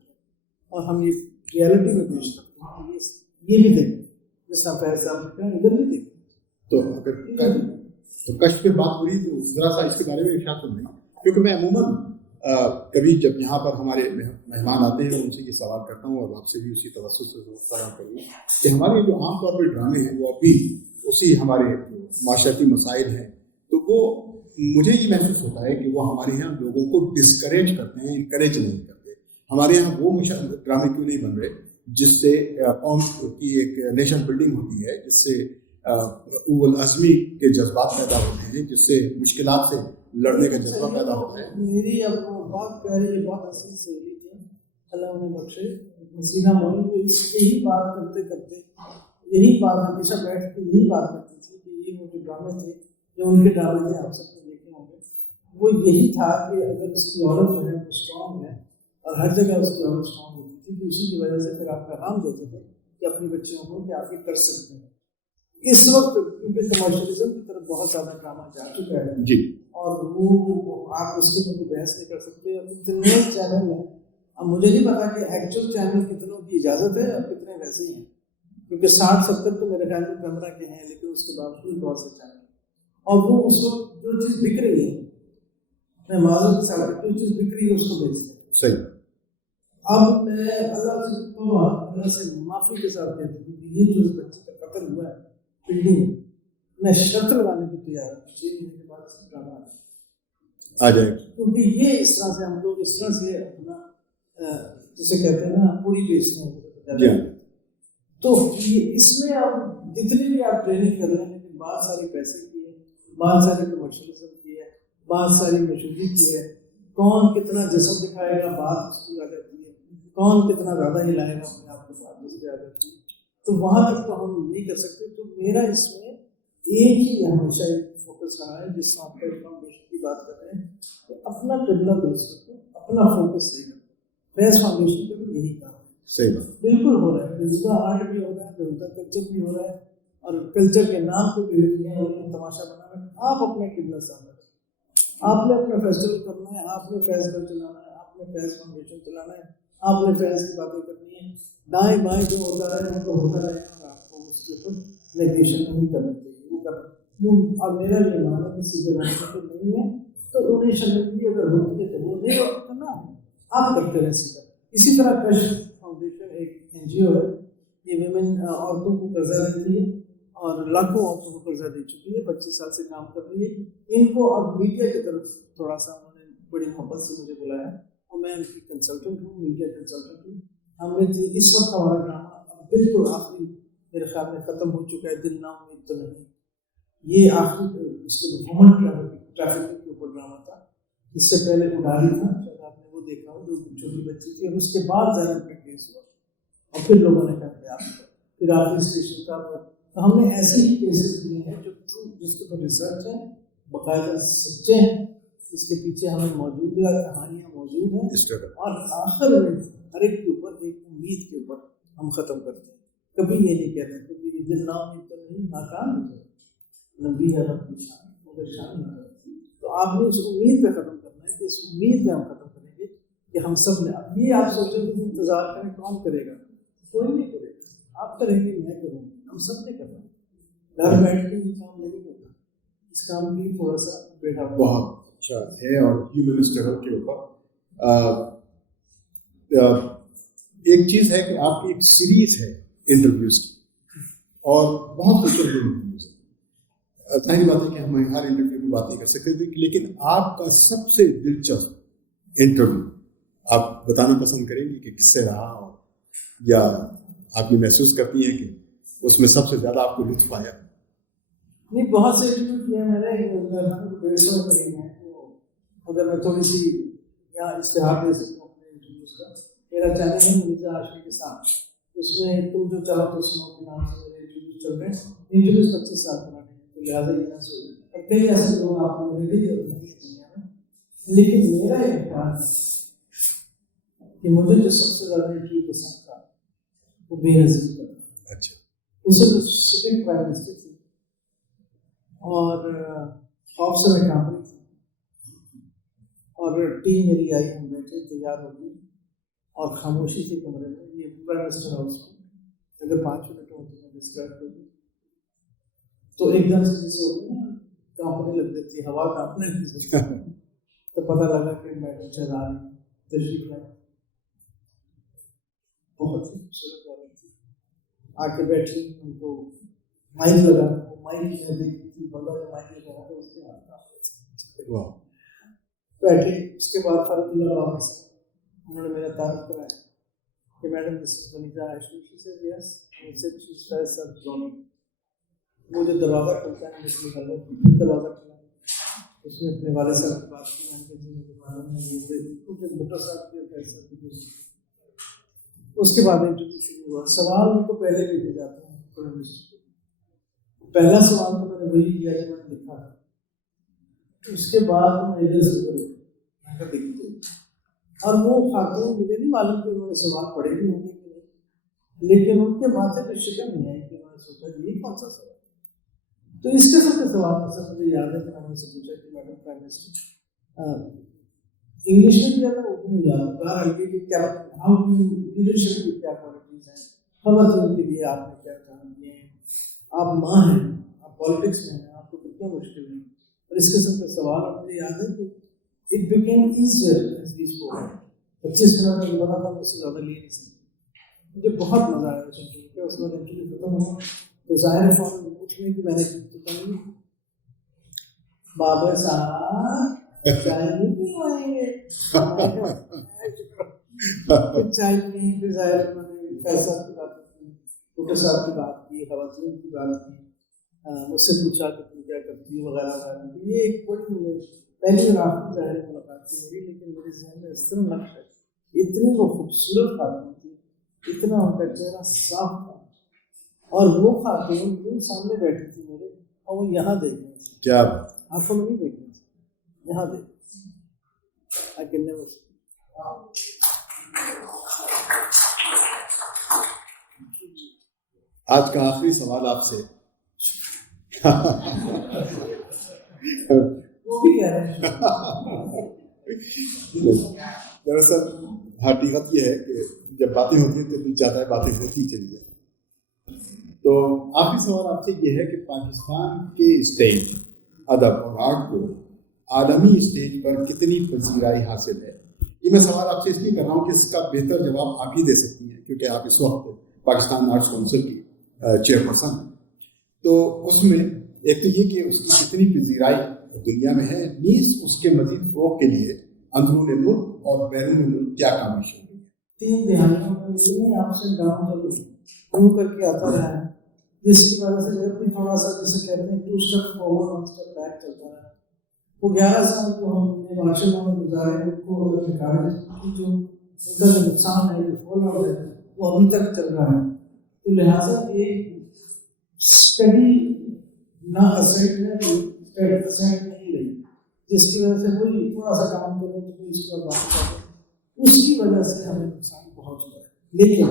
اور ہم یہ ریئلٹی میں پیش کرتے ہیں. یہ بھی دیکھیں جس طرح فیض صاحب نے کہا, ادھر بھی دیکھیں. تو اگر تو کشف پہ بات ہوئی تو ذرا سا اس کے بارے میں ارشاد فرمائیں, کیونکہ میں عموماً کبھی جب یہاں پر ہمارے مہمان آتے ہیں ان سے یہ سوال کرتا ہوں, اور آپ سے بھی اسی توسط سے فراہم کروں کہ ہمارے جو عام طور پر ڈرامے ہیں وہ ابھی اسی ہمارے معاشرتی مسائل ہیں, تو وہ مجھے یہ محسوس ہوتا ہے کہ وہ ہمارے یہاں لوگوں کو ڈسکریج کرتے ہیں, انکریج نہیں کرتے. ہمارے یہاں وہ ڈرامے کیوں نہیں بن رہے جس سے قوم کی ایک نیشن بلڈنگ ہوتی ہے, جس سے اول عزمی کے جذبات پیدا ہوتے ہیں, جس سے مشکلات سے لڑنے کا جذبہ پیدا ہوتا ہے. میری اب بہت پیاری بہت حسین سہیلی تھی, اللہ انہیں بخشے, حسینہ موئی, وہ یہی بات کرتے کرتے یہی بات ہمیشہ بیٹھ کے یہی بات کرتی تھی کہ یہ وہ جو ڈرامے تھے, جو ان کے ڈرامے تھے آپ سب نے دیکھے ہوں گے, وہ یہی تھا کہ اگر اس کی عورت جو ہے وہ اسٹرانگ ہے, اور ہر جگہ اس کی عورت اسٹرانگ ہوتی تھی, تو اسی کی وجہ سے پھر آپ پیغام دیتے تھے کہ اپنی بچیوں کو کہ آپ یہ کر سکتے ہیں. اس وقت کیونکہ کمرشلزم کی طرف بہت زیادہ ڈرامہ جا چکا ہے جی اور وہ آپ اس کے اوپر بحث نہیں کر سکتے. اور اتنے چینل ہیں, اب مجھے نہیں پتا کہ ایکچوئل چینل کتنوں کی اجازت ہے اور کتنے ویسے ہی ہیں, کیونکہ 60-70 تو میرے خیال میں کیمرہ کے ہیں, لیکن اس کے باوجود بہت سے چینل اور وہ اس وقت جو چیز بک رہی ہے, میں معذرت کے ساتھ جو چیز بک رہی ہے اس کو بیچتے ہیں. صحیح. اب میں اللہ سے معافی کے ساتھ کہتا ہوں کہ یہ جو بچے کا قتل ہوا ہے پنڈی میں شرط لگانے کی تیار ہوں 6 مہینے کے بعد ڈرامہ آ جائے گا, کیونکہ یہ اس طرح سے ہم لوگ اس طرح سے اپنا جسے کہتے ہیں نا پوری بیچتے ہیں. جی ہاں. تو اس میں آپ جتنی بھی آپ ٹریننگ کر رہے ہیں لیکن بہت سارے پیسے کی ہے, بہت ساری کمرشلزم کی ہے, بہت ساری مشہوری کی ہے. کون کتنا جسم دکھائے گا بات اس کی آ جاتی ہے, کون کتنا زیادہ ہلائے گا اپنے آپ کو بات اس پہ آ جاتی ہے. تو وہاں تک تو ہم نہیں کر سکتے. تو میرا اس میں ایک ہی ہمیشہ فوکس رہا ہے, جس میں آپ کا فاؤنڈیشن کی بات کر رہے ہیں کہ اپنا قبلہ درست رکھو, اپنا فوکس صحیح رکھو. فیض فاؤنڈیشن کا بھی یہی کام ہے. صحیح بات. بالکل ہو رہا ہے, بیہودہ آرٹ بھی ہو رہا ہے, بیہودہ کلچر بھی ہو رہا ہے, اور کلچر کے نام کو بیہودگیاں ہو رہی ہیں, تماشا بنا رہے ہیں. آپ اپنے قبلہ سامنے رکھیں, آپ نے اپنا فیسٹیول کرنا ہے, آپ نے فیض گھر چلانا ہے, آپ نے فیض فاؤنڈیشن چلانا ہے, آپ نے فیض کی باتیں کرنی ہے. دائیں بائیں جو ہوتا رہے وہ تو ہوتا رہے, اور آپ کو اس کے اوپر نیگیشن نہیں کرنی چاہیے. وہ کریں. اور میرا یہ ماننا ہے کسی کے راستے پہ نہیں ہے تو ڈونیشن بھی اگر ہوتی ہے تو وہ نہیں کرنا, آپ کرتے رہیں سیدھا. اسی طرح کشف فاؤنڈیشن ایک NGO ہے, یہ ویمن عورتوں کو قرضہ دیتی ہے اور لاکھوں عورتوں کو قرضہ دے چکی ہے, 25 سال سے کام کر رہی ہے. ان کو اب میڈیا کی طرف تھوڑا سا انہوں نے بڑی محبت سے مجھے بلایا اور میں ان کی کنسلٹنٹ ہوں, میڈیا کنسلٹنٹ ہوں. ہم نے اس وقت ہمارا ڈرامہ اب بالکل آخری میرے خیال میں ختم ہو چکا ہے, دل نا امید تو نہیں. یہ آخری اس کے وومن ٹریفکنگ کے اوپر ڈرامہ تھا. اس سے پہلے اڈاری تھا, شاید آپ نے وہ دیکھا ہو, جو چھوٹی بچی تھی, اور اس کے بعد زینب کا کیس ہوا اور پھر لوگوں نے کہا کہ آپ پھر آخری اسٹیشن کا. تو ہم نے ایسے ہی کیسز دیے ہیں جو ٹرو, جس کے اوپر ریسرچ ہے, باقاعدہ سچے ہیں, اس کے پیچھے ہمیں موجودہ کہانیاں موجود ہیں, اور آخر میں ہر ایک کے اوپر ایک امید کے اوپر ہم ختم کرتے ہیں. کبھی یہ نہیں کہتے کیونکہ یہ دل نا امید تو نہیں, ناکام ہے, نبی ہے رب کی شان مگر شان ہے. تو آپ نے اس امید پہ ختم کرنا ہے کہ اس امید پہ ہم ختم کریں گے کہ ہم سب نے. اب یہ آپ سوچیں کہ انتظار کریں کون کرے گا, کوئی نہیں کرے گا. آپ کریں گے, میں کروں گی, ہم سب نے کرنا ہے. گھر بیٹھ کے یہ کام نہیں ہوتا, اس کام کی تھوڑا سا بیٹھا بہت اچھا ہے. اور ہیومن اسٹرگل کے اوپر ایک چیز ہے کہ آپ کی ایک سیریز ہے انٹرویوز کی, اور بہت خوبصورت انٹرویوز ہے. ظاہری بات ہے کہ ہم ہر انٹرویو کی بات نہیں کر سکتے تھے, لیکن آپ کا سب سے دلچسپ انٹرویو آپ بتانا پسند کریں گی کہ کس سے رہا, اور یا آپ یہ محسوس کرتی ہیں کہ اس میں سب سے زیادہ آپ کو لطف آیا؟ نہیں, بہت سے انٹرویو کیے ہیں میں نے, 150 قریب ہیں. تو اگر میں تھوڑی سی یہاں اشتہار دے سکوں اپنے انٹرویوز کا, میرا چینل ہے منیزا ہاشمی کے ساتھ, اس میں تم جو چاہو تو سنو کے نام سے میرے انٹرویوز چل رہے ہیں. انٹرویوز 25 سال پرانے ہیں, تو لہٰذا یہ نہ سوچیں. اور کئی ایسے لوگ آپ کو میرے لیے نہیں ہے دنیا میں, لیکن میرا ایک خیال ہے کہ مجھے جو سب سے زیادہ انٹرویو پسند تھا وہ بے نظیر کا تھا. اچھا. اسے تو سٹنگ پرائم منسٹر تھی اور خوف سے میں کام رہی تھی, اور ٹیم میری آئی, ہم بیٹھے تیار ہو گئی اور خاموشی تھی کمرے میں. یہ پرائم منسٹر ہاؤس میں اگر 5 منٹ ہوتی میں ڈسکرائب کر دوں تو ایک دم سے جیسے ہوتے ہیں نا کانپنے لگ جاتی ہے, ہوا کانپنے لگ جاتی ہے. تو پتہ لگا کہ میڈم شہزادی تشریف لائے, بہت ہی خوبصورت عورت تھی. آ کے بیٹھی, ان کو مائک لگا, وہ مائک میں دیکھی تھی, بندہ نے مائک لگا تو اس کے ہاتھ بیٹھے. اس کے بعد فرق اللہ بابا سے انہوں نے میرا تعارف کرایا کہ madam this is Muneeza Hashmi. she said yes, I said she says sir Johnny. وہ جو دروازہ کھلتا ہے جس میں دروازہ کھلا, اس نے اپنے والد صاحب کی بات کی, میں نے کہا مجھے معلوم ہے مجھے بھٹو صاحب کے فیصلہ کی. اس کے بعد انٹرویو شروع ہوا. سوال ان کو پہلے لکھے جاتے ہیں. پہلا سوال تو میں نے وہی کیا جو میں نے لکھا تھا. اس کے بعد میجر سے میں نے لکھتے, اور وہ خاتون مجھے نہیں معلوم کہ انہوں نے سوال پڑھے بھی ہوں گے کہ نہیں, لیکن ان کے ماتھے پہ شکن نہیں آئی کہ میں نے سوچا یہ کون سا سوال. تو اس قسم کے سوال سر مجھے یاد ہے کہ میں نے سے پوچھا کہ میڈم پرائم منسٹر انگلش میں کیا تھا اردو میں یاد کہا ہے کہ کیا ہاؤ لیڈرشپ کی کیا کوالٹیز ہیں، خواتین کے لیے آپ نے کیا کام کیے ہیں، آپ ماں ہیں، آپ پالیٹکس میں ہیں، آپ کو کتنا مشکل ہے، اور اس قسم کے سوال مجھے یاد ہے کہ it became easier as we spoke. 25 minute میں بنا تھا اس سے زیادہ لے نہیں سکتے. مجھے بہت مزہ آیا سن کے اس میں ایکچولی ختم ہوا تو ظاہر فون پوچھنے کی میں نے کہا بابا صاحب چائے نہیں پیوائیں گے، چائے پی، پھر ظاہر میں نے فیصل کی بات کی، ڈاکٹر صاحب کی بات کی، خواتین کی بات کی، مجھ سے پوچھا کہ تم کیا کرتی ہو وغیرہ وغیرہ. یہ ایک بڑی پہلی اور آخری ظاہر ملاقات تھی میری، لیکن میرے ذہن میں اس طرح نقش ہے. اتنی وہ خوبصورت خاتون تھی، اتنا ان کا چہرہ صاف تھا، اور وہ خاتون جو سامنے بیٹھی تھی میرے، اور وہ یہاں دیکھ رہی تھی، کیا بات، آنکھوں میں نہیں دیکھ رہی تھی، یہاں دیکھ رہی تھی. I can never say. آج کا آخری سوال آپ سے وہ بھی کہہ رہے ہیں. دراصل حقیقت یہ ہے کہ جب باتیں ہوتی ہیں تو دل چاہتا ہے باتیں ہوتی چلی جائیں. تو آخری سوال آپ سے یہ ہے کہ پاکستان کے اسٹیج ادب اور آرٹ کو عالمی اسٹیج پر کتنی پذیرائی حاصل ہے؟ یہ میں سوال آپ سے اس لیے کر رہا ہوں کہ اس کا بہتر جواب آپ ہی دے سکتی ہیں، کیونکہ آپ اس وقت پاکستان آرٹس کونسل کی چیئرپرسن ہیں. تو اس میں ایک تو یہ کہ اس کی کتنی پذیرائی دنیا میں ہے، نیز اس کے مزید فروغ کے لیے اندرون ملک اور بیرون ملک کیا کاوش ہوگی؟ 3 دہائیوں میں یہ آپ سے گاؤں چلو کر کے آتا رہا ہے، جس کی وجہ سے جب بھی تھوڑا سا جسے کہتے ہیں 2 اسٹیپ فارورڈ 1 اسٹیپ بیک چلتا رہا. وہ 11 سال جو ہم نے ماشاء اللہ گزارے ان کو نکالنے کی جو ان کا جو نقصان ہے، جو فال آؤٹ ہے، وہ ابھی تک چل رہا ہے. تو لہٰذا ایک اسٹڈی نہ اسیٹ نہیں رہی، جس کی وجہ سے وہی تھوڑا سا کام کریں تو کوئی اس کا بات کرے، اس کی وجہ سے ہمیں نقصان بہت ہوا ہے. لیکن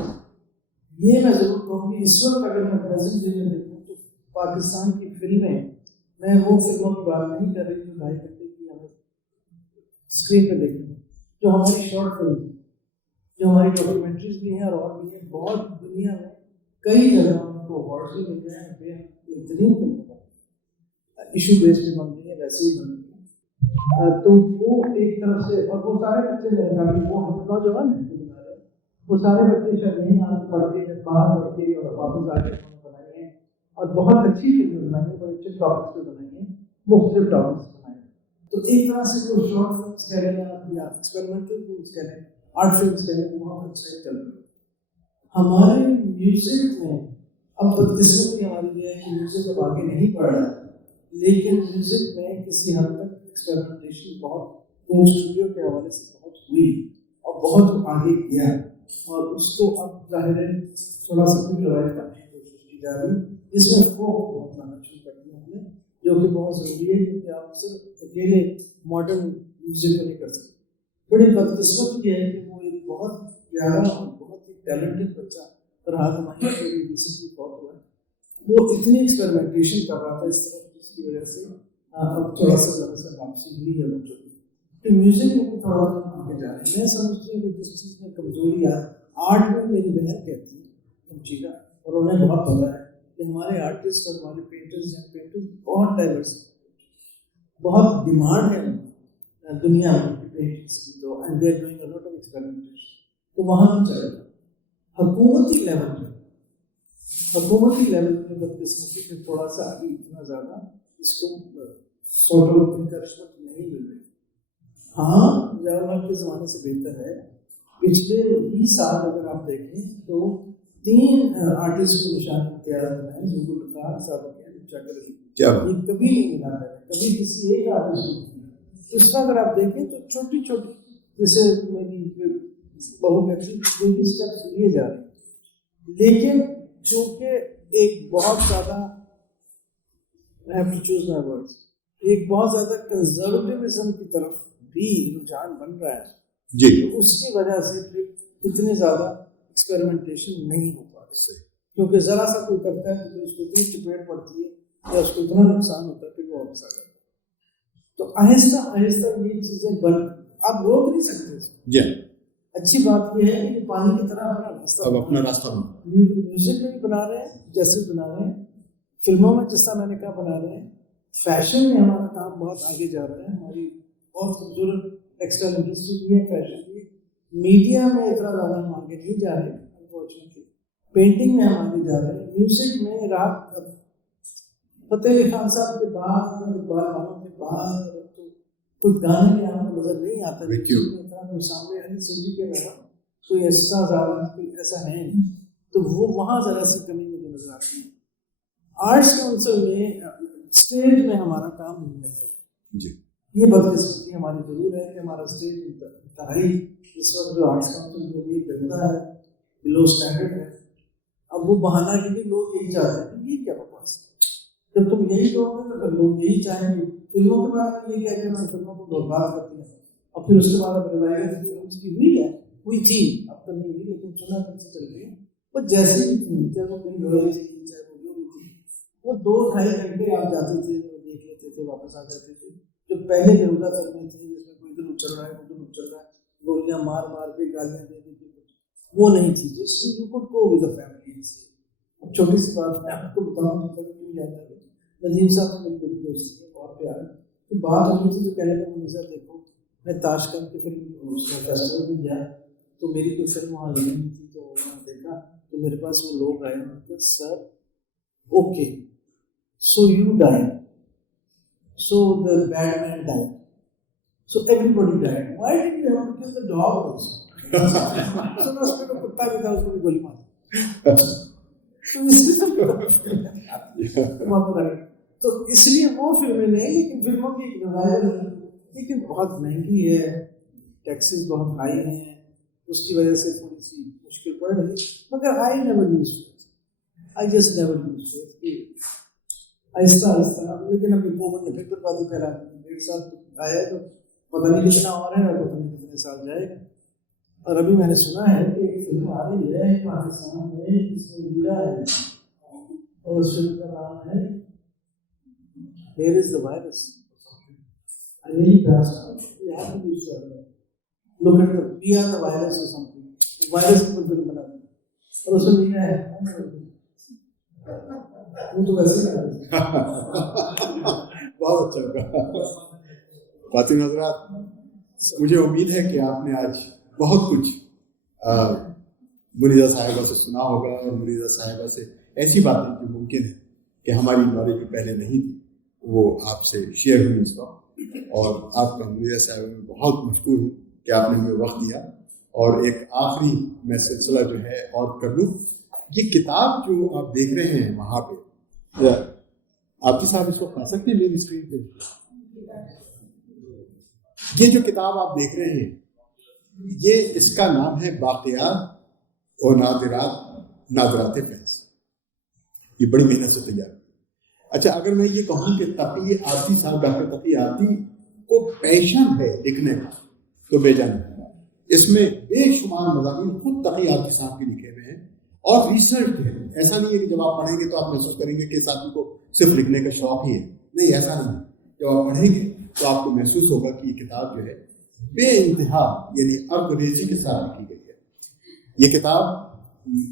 یہ میں ضرور کہوں کہ اس وقت اگر میں پریزنٹ ڈے میں دیکھوں تو پاکستان کی فلمیں، میں وہ فلموں کی بات نہیں کر رہی جو 2.5 گھنٹے کی ہمیں اسکرین پہ دیکھیں، جو ہماری شارٹ فلم، جو ہماری ڈاکیومنٹریز بھی ہیں اور بھی ہیں، بہت دنیا میں کئی جگہ ان کو اوارڈز بھی مل رہے ہیں، بہترین فلمیں ایشو بیس پہ بن رہی ہیں، ویسے ہی بن رہی ہیں. تو وہ ایک طرف سے، اور وہ سارے بچے وہ نوجوان ہیں جو بنا رہے ہیں، وہ سارے بچے شاید نہیں آ پڑھ کے باہر پڑھ کے اور واپس آ کے بنائی ہیں، اور بہت اچھی فلمیں بنائی ہیں، بڑے اچھے ٹاپکس پہ بنائی ہیں، مختلف ٹاپکس بنائے ہیں. تو ایک طرح سے وہ شارٹ فلمس کہہ رہے ہیں یا ایکسپیریمنٹل فلمس کہہ رہے ہیں، آرٹ فلمس کہہ رہے ہیں، بہت اچھا چل رہا ہے. ہمارے میوزک میں اب بدقسمتی ہماری یہ ہے کہ میوزک اب آگے نہیں بڑھ رہا ہے، لیکن میوزک میں کسی حد تک ایکسپیریمنٹیشن بہت ہوم اسٹوڈیو کے حوالے سے بہت ہوئی اور بہت آگے گیا، اور اس کو اب ظاہر ہے تھوڑا سا کچھ روایت کرنے کی کوشش کی جا رہی ہے. اس میں فوک بہت لانا شروع کر دیا ہم نے، جو کہ بہت ضروری ہے، کیونکہ آپ صرف اکیلے ماڈرن میوزک کو نہیں کر سکتے. بڑی بدقسمت یہ ہے کہ وہ ایک بہت پیارا اور بہت ہی ٹیلنٹڈ بچہ فرحاد ہمایوں سے ریسنٹلی فوت ہوا ہے. وہ اتنی ایکسپیریمنٹیشن کر رہا تھا اس طرح، جس کی وجہ سے اب تھوڑا سا زیادہ سا واپسی ہوئی ہے بچوں کی. تو میوزک میں تھوڑا آگے جا رہے ہیں. میں سمجھتی ہوں کہ جس چیز میں کمزوری ہے آرٹ میں، میری بہن کہتی ہے چیزا، اور انہیں بہت پتا ہے کہ ہمارے آرٹسٹ اور ہمارے پینٹرز ہیں، پینٹرز بہت ڈائیورس ہیں، بہت ڈیمانڈ ہے دنیا میں پینٹنگس کی، تو and they are doing a lot of experimentation. تو وہاں ہم چل رہے ہیں. حکومتی لیول پہ بدقسمتی سے تھوڑا سا ابھی اتنا زیادہ اس کو سارٹ آف انکریجمنٹ نہیں مل رہی. ہاں جواہر کے زمانے سے بہتر ہے. پچھلے 20 سال اگر آپ دیکھیں تو 3 آرٹسٹ کو نشان امتیاز ملا ہے، جن کو لکھا سابق یہ کبھی نہیں ملا ہے، کبھی کسی ایک آرٹسٹ کو. اس کا اگر آپ دیکھیں تو چھوٹی چھوٹی، جیسے میری بہو کہتی بیبی اسٹیپس لیے جا رہے ہیں، لیکن چونکہ ایک بہت زیادہ ایک بہت زیادہ کنزرویٹیوزم کی طرف بھی رجحان بن رہا ہے جی، اس کی وجہ سے پھر اتنے زیادہ ایکسپیریمنٹیشن نہیں ہو پا رہی، کیونکہ ذرا سا کوئی کرتا ہے تو اس کو اتنی چپیٹ پڑتی ہے یا اس کو اتنا نقصان ہوتا ہے پھر وہ واپس آ جاتا ہے. تو آہستہ آہستہ یہ چیزیں بن آپ روک نہیں سکتے اس کو. جی اچھی بات یہ ہے کہ پانی کی طرح اپنا راستہ اب اپنا راستہ بنا. میوزک میں بھی بنا رہے ہیں جیسے بنا رہے ہیں, فلموں میں جس طرح میں نے کہا بنا رہے ہیں, فیشن میں ہمارا کام بہت آگے جا رہا ہے. ہماری بہت خوبصورت ٹیکسٹائل انڈسٹری بھی ہے, فیشن بھی. میڈیا میں اتنا زیادہ ہم آگے نہیں جا رہے انفارچونیٹلی. پینٹنگ میں ہم آگے جا رہے ہیں. میوزک میں رات فتح علی خان صاحب کے بعد, اقبال خانوں کے بعد کوئی گانے میں آپ کو نظر نہیں آتا. اتنا سامنے علی سنجی کے علاوہ کوئی ایسا زیادہ کوئی ایسا ہے نہیں, تو وہ وہاں ذرا سی کمی مجھے نظر آتی ہے. آرٹس کونسل میں اسٹیج میں ہمارا کام نہیں ہے جی. یہ بدقسمتی ہماری ضرور ہے کہ ہمارا اسٹیج انتہائی اس وقت جو آرٹس کونسل جو بھی گندا ہے, بلو اسٹینڈرڈ ہے. اب وہ بہانہ کے لیے لوگ یہی چاہتے ہیں, یہ کیا بکواس ہے. جب تم یہی کہو گے تو پھر لوگ یہی چاہیں گے. فلموں کے بارے میں یہ کہہ کے ہم فلموں کو برباد کرتی ہیں, اور پھر اس کے بعد اب روایت فلمس کی ہوئی ہے, ہوئی تھی, اب تو نہیں ہوئی لیکن چنا سے چل رہی ہے. وہ جیسے بھی تھی, چاہے وہ کہیں روئی تھی, چاہے وہ جو بھی تھی, وہ 2-2.5 گھنٹے آپ جاتے تھے, دیکھ لیتے تھے, واپس آ جاتے تھے. جو پہلے بیہودہ فلمیں تھیں جس میں کوئی ادھر اچل رہا ہے ادھر اچل رہا ہے, گولیاں مار مار کے گالیاں دے دے کے, وہ نہیں تھی. جس سے you could go with a family. اب چھوٹی سی بات میں آپ کو بتاؤں کہ کیوں یاد ہے, ندیم صاحب سے میری بڑی دوستی ہے, بہت پیار ہے. تو بات ہوئی تھی, جو کہنے لگا منیزا دیکھو میں تاشکند کی فلم اس میں فیسٹیول میں گیا, تو میری کوئی فلم وہاں لگی نہیں تھی, تو انہوں نے دیکھا تو میرے پاس وہ لوگ آئے, انہوں نے کہا sir okay so you died, so the bad man died, so everybody died, why did you have to kill the dog also. سو اس پہ کتا بھی تھا, اس کو بھی گولی مار. تو اس لیے وہ فلمیں نہیں, لیکن فلموں کی ایک روایت ہے, لیکن بہت مہنگی ہے, ٹیکسز بہت ہائی ہیں, اس کی وجہ سے تھوڑی سی مشکل پڑ رہی. مگر I never use it, I just never use it, آہستہ آہستہ. لیکن ابھی گورنمنٹ نے پھر باتیں پھیلا دی, 1.5 سال آیا تو پتہ نہیں کتنا اور ہے, پتہ نہیں کتنے سال جائے گا. اور ابھی میں نے سنا ہے کہ ایک فلم آ رہی ہے پاکستان میں جس میں میرا ہے, اور اس فلم کا نام ہے Here is the virus. I really passed out. You have to do something. Look at the, we are the virus or something. Virus per film بنا دی, اور اس میں میرا ہے, وہ تو ویسے ہی بہت اچھا ہوگا. خواتین حضرات, مجھے امید ہے کہ آپ نے آج بہت کچھ منیزا صاحبہ سے سنا ہوگا, اور منیزا صاحبہ سے ایسی باتیں جو ممکن ہے کہ ہماری نالج میں پہلے نہیں تھی وہ آپ سے شیئر ہوئی اس وقت. اور آپ کا منیزا صاحبہ میں بہت مشکور ہوں کہ آپ نے ہمیں وقت دیا. اور ایک آخری میں سلسلہ جو ہے اور کر لوں, یہ کتاب جو آپ دیکھ رہے ہیں وہاں پہ, آپ کی صاحب اس وقت آ سکتے ہیں میری اسکرین پہ, یہ جو کتاب آپ دیکھ رہے ہیں یہ اس کا نام ہے باقیات اور نادرات فیض. یہ بڑی محنت سے تیار ہے. اچھا, اگر میں یہ کہوں کہ تقی آرتی صاحب, ڈاکٹر تقی آرتی کو پیشن ہے لکھنے کا, تو بے جان ہے. اس میں بے شمار مضامین خود تقی آرتی صاحب کے لکھے ہوئے ہیں, اور ریسرچ ہے. ایسا نہیں ہے کہ جب آپ پڑھیں گے تو آپ محسوس کریں گے کہ اس آدمی کو صرف لکھنے کا شوق ہی ہے. نہیں, ایسا نہیں ہے. جب آپ پڑھیں گے تو آپ کو محسوس ہوگا کہ یہ کتاب جو ہے بے انتہا یعنی ارگریزی کے ساتھ لکھی گئی ہے. یہ کتاب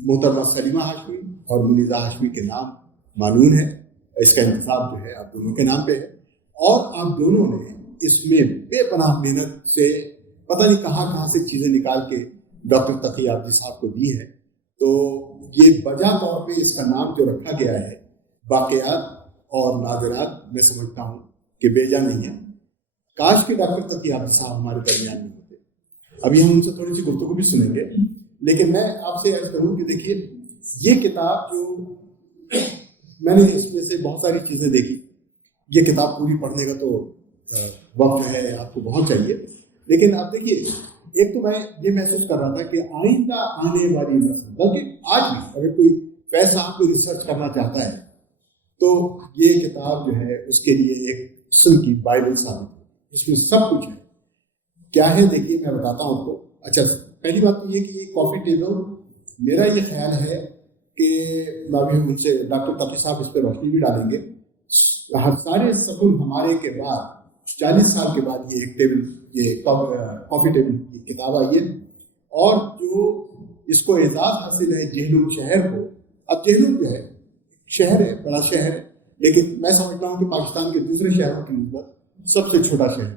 محترمہ سلیمہ ہاشمی اور منیزا ہاشمی کے نام معنون ہے. اس کا انتخاب جو ہے آپ دونوں کے نام پہ ہے, اور آپ دونوں نے اس میں بے پناہ محنت سے پتہ نہیں کہاں سے چیزیں نکال کے ڈاکٹر تقی آرتی صاحب کو دی ہے. تو یہ بجا طور پہ اس کا نام جو رکھا گیا ہے باقیات اور نادرات, میں سمجھتا ہوں کہ بے جا نہیں ہے. کاش کہ ڈاکٹر تقی آرتی صاحب ہمارے درمیان میں ہوتے. ابھی ہم ان سے تھوڑی سی گفتگو بھی سنیں گے, لیکن میں آپ سے عرض کروں کہ دیکھیے یہ کتاب جو میں نے اس میں سے بہت ساری چیزیں دیکھی, یہ کتاب پوری پڑھنے کا تو وقت ہے آپ کو بہت چاہیے, لیکن آپ دیکھیے ایک تو میں یہ محسوس کر رہا تھا کہ آئندہ آنے والی نسل, بلکہ آج بھی اگر کوئی فیض صاحب کو ریسرچ کرنا چاہتا ہے تو یہ کتاب جو ہے اس کے لیے ایک قسم کی بائبل ثابت ہے. اس میں سب کچھ ہے. کیا ہے دیکھیے میں بتاتا ہوں آپ کو. اچھا, پہلی بات تو یہ کہ یہ کافی ٹیبل میرا یہ خیال ہے کہ میں ان سے ڈاکٹر تقی صاحب اس پہ روشنی بھی ڈالیں گے. ہر سارے سکون ہمارے کے بعد 40 سال کے بعد یہ ایک ٹیبل، یہ کافی ٹیبل کی کتاب آئی ہے. اور جو اس کو اعزاز حاصل ہے جہلم شہر کو. اب جہلم جو ہے شہر ہے، بڑا شہر ہے، لیکن میں سمجھتا ہوں کہ پاکستان کے دوسرے شہروں کی نسبت سب سے چھوٹا شہر.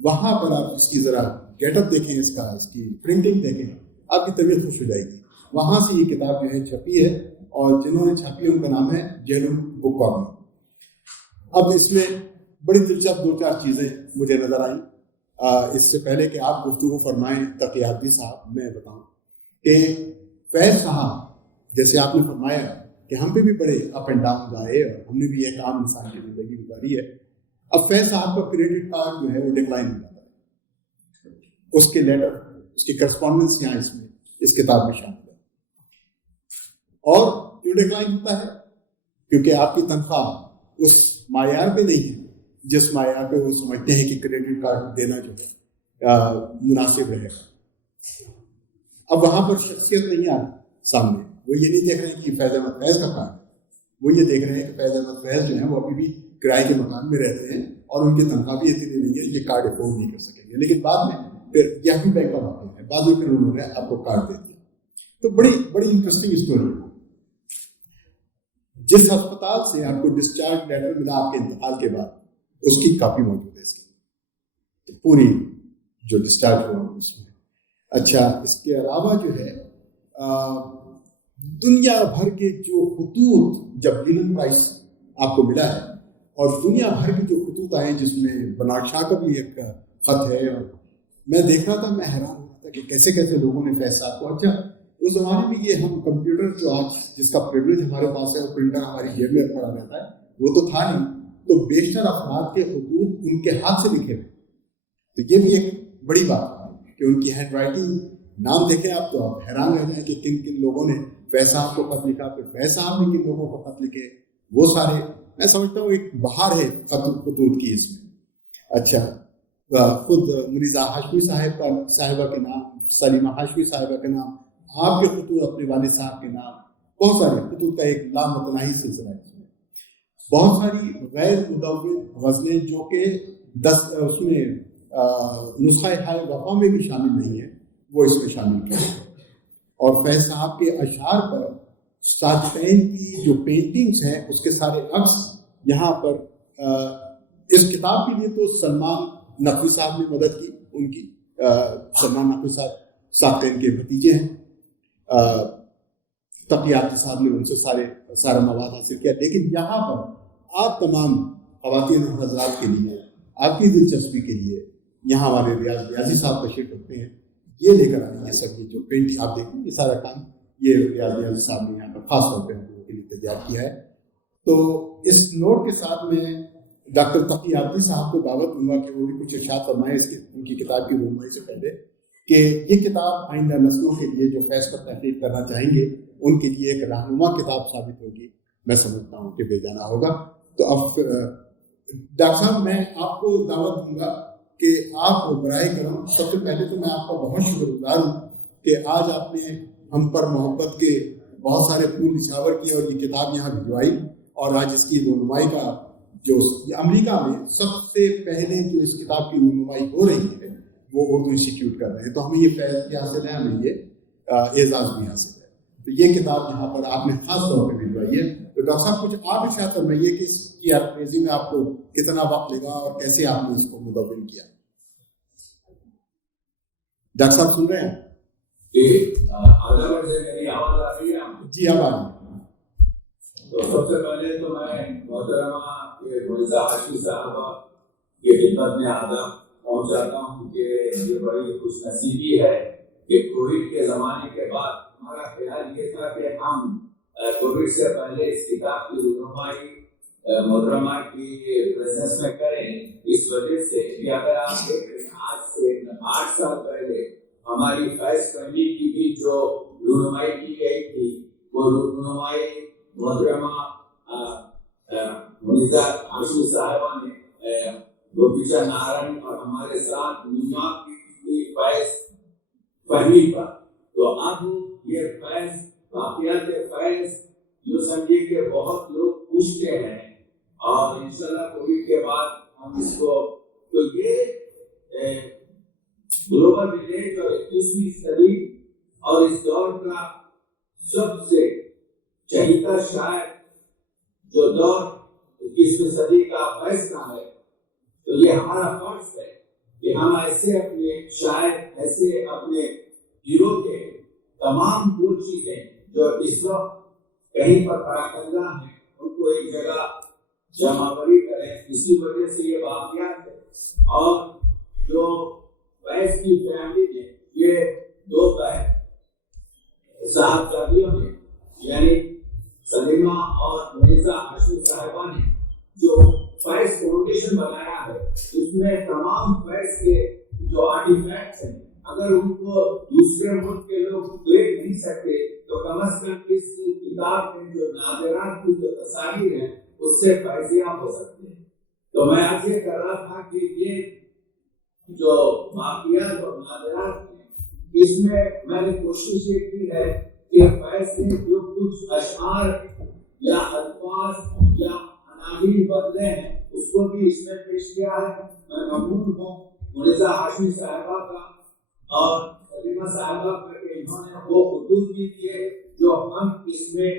وہاں پر آپ اس کی ذرا گیٹ اپ دیکھیں، اس کی پرنٹنگ دیکھیں، آپ کی طبیعت خوش ہو جائے گی. وہاں سے یہ کتاب جو ہے چھپی ہے، اور جنہوں نے چھاپی ان کا نام ہے جہلم بک کارنر. اب اس میں بڑی دلچسپ 2-4 چیزیں مجھے نظر آئیں. اس سے پہلے کہ آپ گفتگو فرمائیں تقی عابدی صاحب، میں بتاؤں کہ فیض صاحب جیسے آپ نے فرمایا کہ ہم پہ بھی بڑے اپ اینڈ ڈاؤن آئے اور ہم نے بھی ایک عام انسان کی زندگی گزاری ہے. اب فیض صاحب کا کریڈٹ کارڈ جو ہے وہ ڈکلائن ہو جاتا ہے. اس کے لیٹر، اس کی کرسپونڈنس یہاں اس کتاب میں شامل ہے. اور کیوں ڈکلائن ہوتا ہے؟ کیونکہ آپ کی تنخواہ اس معیار پہ نہیں ہے جس معیار پہ وہ سمجھتے ہیں کہ کریڈٹ کارڈ دینا جو ہے مناسب رہے گا. اب وہاں پر شخصیت نہیں آ رہی سامنے. وہ یہ نہیں دیکھ رہے ہیں کہ فیض احمد فیض کا کارڈ ہے، وہ یہ دیکھ رہے ہیں کہ فیض احمد فیض جو ہیں وہ ابھی بھی کرائے کے مکان میں رہتے ہیں اور ان کی تنخواہ بھی اتنی نہیں ہے، یہ کارڈ افورڈ نہیں کر سکیں گے. لیکن بعد میں پھر یہ بھی بینک آف آتے ہیں، بعد میں پھر انہوں نے آپ کو کارڈ دے دیا. تو بڑی انٹرسٹنگ اسٹوری ہے. جس ہسپتال سے آپ کو ڈسچارج لیٹر ملا آپ کے انتقال کے بعد، اس کی کاپی موجود ہے اس کی، پوری جو ڈسچارج ہوا اس میں. اچھا، اس کے علاوہ جو ہے دنیا بھر کے جو خطوط، جب لینن پرائز آپ کو ملا ہے اور دنیا بھر کے جو خطوط آئے جس میں برنارڈ شاہ کا بھی ایک خط ہے، اور میں دیکھ رہا تھا، میں حیران ہو رہا تھا کہ کیسے کیسے لوگوں نے فیض صاحب کو. اچھا، اس زمانے میں یہ ہم کمپیوٹر جو آج جس کا پریولیج ہمارے پاس ہے، وہ پرنٹر ہماری جیب میں پڑا رہتا ہے، وہ تو تھا نہیں. تو بیشتر افراد کے خطوط ان کے ہاتھ سے لکھے ہوئے. تو یہ بھی ایک بڑی بات ہے کہ ان کی ہینڈ رائٹنگ، نام دیکھیں آپ تو آپ حیران رہ جائیں کہ کن کن لوگوں نے فیض صاحب کو خط لکھا، پھر فیض صاحب نے کن لوگوں کو خط لکھے. وہ سارے میں سمجھتا ہوں ایک بہار ہے خطوط کی اس میں. اچھا، خود منیزہ ہاشمی صاحبہ کے نام، سلیمہ ہاشمی صاحبہ کے نام، آپ کے خطوط اپنے والد صاحب کے نام، بہت سارے خطوط کا ایک لامتناہی سلسلہ ہے. بہت ساری غیر مدون غزلیں جو کہ اس میں نسخہ ہائے وفا میں بھی شامل نہیں ہیں، وہ اس میں شامل کیا. اور فیض صاحب کے اشعار پر صادقین کی جو پینٹنگز ہیں اس کے سارے عکس یہاں پر اس کتاب کے لیے تو سلمان نقوی صاحب نے مدد کی. ان کی سلمان نقوی صاحب صادقین کے بھتیجے ہیں. تقی عابدی صاحب نے ان سے سارا مواد حاصل کیا. لیکن یہاں پر آپ تمام خواتین اور حضرات کے لیے، آپ کی دلچسپی کے لیے، یہاں ہمارے ریاضی صاحب تشریف رکھتے ہیں. یہ لے کر آئیں، یہ سب یہ جو پینٹنگ آپ دیکھیں، یہ سارا کام یہ ریاضی صاحب نے یہاں پر خاص طور پہ ہم لوگوں کے لیے تیار کیا ہے. تو اس نوٹ کے ساتھ میں ڈاکٹر تقی عابدی صاحب کو دعوت دوں گا کہ وہ بھی کچھ ارشاد فرمائیں ان کی کتاب کی رونمائی سے پہلے، کہ یہ کتاب آئندہ نسلوں کے لیے جو فیض پر تحقیق کرنا چاہیں گے ان کے لیے ایک رہنما کتاب ثابت ہوگی. میں سمجھتا ہوں کہ بے جانا ہوگا. تو اب ڈاکٹر صاحب میں آپ کو دعوت دوں گا کہ آپ برائے کرم، سب سے پہلے تو میں آپ کا بہت شکر گزار ہوں کہ آج آپ نے ہم پر محبت کے بہت سارے پھول نچھاور کیے اور یہ کتاب یہاں بھجوائی، اور آج اس کی رونمائی کا جو امریکہ میں سب سے پہلے جو اس کتاب کی رونمائی ہو رہی ہے وہ اردو انسٹیٹیوٹ کر رہے ہیں. تو ہمیں یہ فیض بھی حاصل ہے، ہمیں یہ اعزاز بھی حاصل ہے. تو یہ کتاب یہاں پر آپ نے خاص طور پہ بھجوائی ہے. تو ڈاکٹر صاحب کچھ آپ ارشاد فرمائیے کہ اس کی انگریزی میں آپ کو کتنا وقت لگا اور کیسے آپ نے اس کو مدون کیا. ڈاکٹر صاحب سن رہے ہیں؟ جی اب آ رہی. تو سب سے پہلے تو میں محترمہ منیزہ ہاشمی صاحبہ کی خدمت میں آداب پہنچاتا ہوں کہ یہ بڑی خوش نصیبی ہے کہ کووڈ کے زمانے کے بعد ہمارا خیال یہ تھا کہ ہم کووڈ سے پہلے اس کتاب کی رونمائی محترمہ کی پریزنس میں کریں. اس وجہ سے کہ اگر آپ دیکھیں آج سے 8 سال پہلے ہماری فیض فیملی کی بھی جو رونمائی کی گئی تھی، وہ رونمائی محترمہ منیزہ ہاشمی صاحبہ نے گوپیچا نارائن اور ہمارے ساتھ نیو یارک کی فیض فہمی پر. تو اب یہ فیض واقعات فیض جو سمجھے کہ بہت لوگ پوچھتے ہیں اور انشاءاللہ کووڈ کے بعد ہم اس کو تو یہ گلوبل ولیج اور 21ویں صدی اور اس دور کا سب سے چہیتا شاعر جو دور 21ویں صدی کا فیصلہ ہے، تو یہ ہمارا فرض ہے کہ ہم ایسے اپنے شاعر، ایسے اپنے ہیرو کے تمام وہ چیزیں جو اس وقت کہیں پر پراکندا ہیں ان کو ایک جگہ جمع بری کریں. اسی وجہ سے یہ واقعات ہے. اور جو ویس کی فیملی نے یہ 2 صاحبزادیوں نے یعنی سلیمہ اور مرزا ہاشمی صاحبہ نے جو فیض فاؤنڈیشن بنایا ہے، اس میں تمام فیض کے جو آرٹیفیکٹس ہیں اگر ان کو دوسرے ملک کے لوگ دیکھ نہیں سکتے تو کم از کم اس کتاب میں جو نادرات کی جو تصاویر ہیں اس سے فیضیاب ہو سکتے ہیں. تو میں آج یہ کر رہا تھا کہ یہ جو واقعات اور نادرات ہیں اس میں نے کوشش یہ کی ہے کہ فیض نے جو کچھ اشعار یا الفاظ یا عناوین بدلے ہیں اس کو بھی اس میں پیش کیا ہے. میں ممنون ہوں مرزا ہاشمی صاحبہ کا اور سلیمہ صاحبہ کا کہ انہوں نے وہ خطوط بھی کیے جو ہم اس میں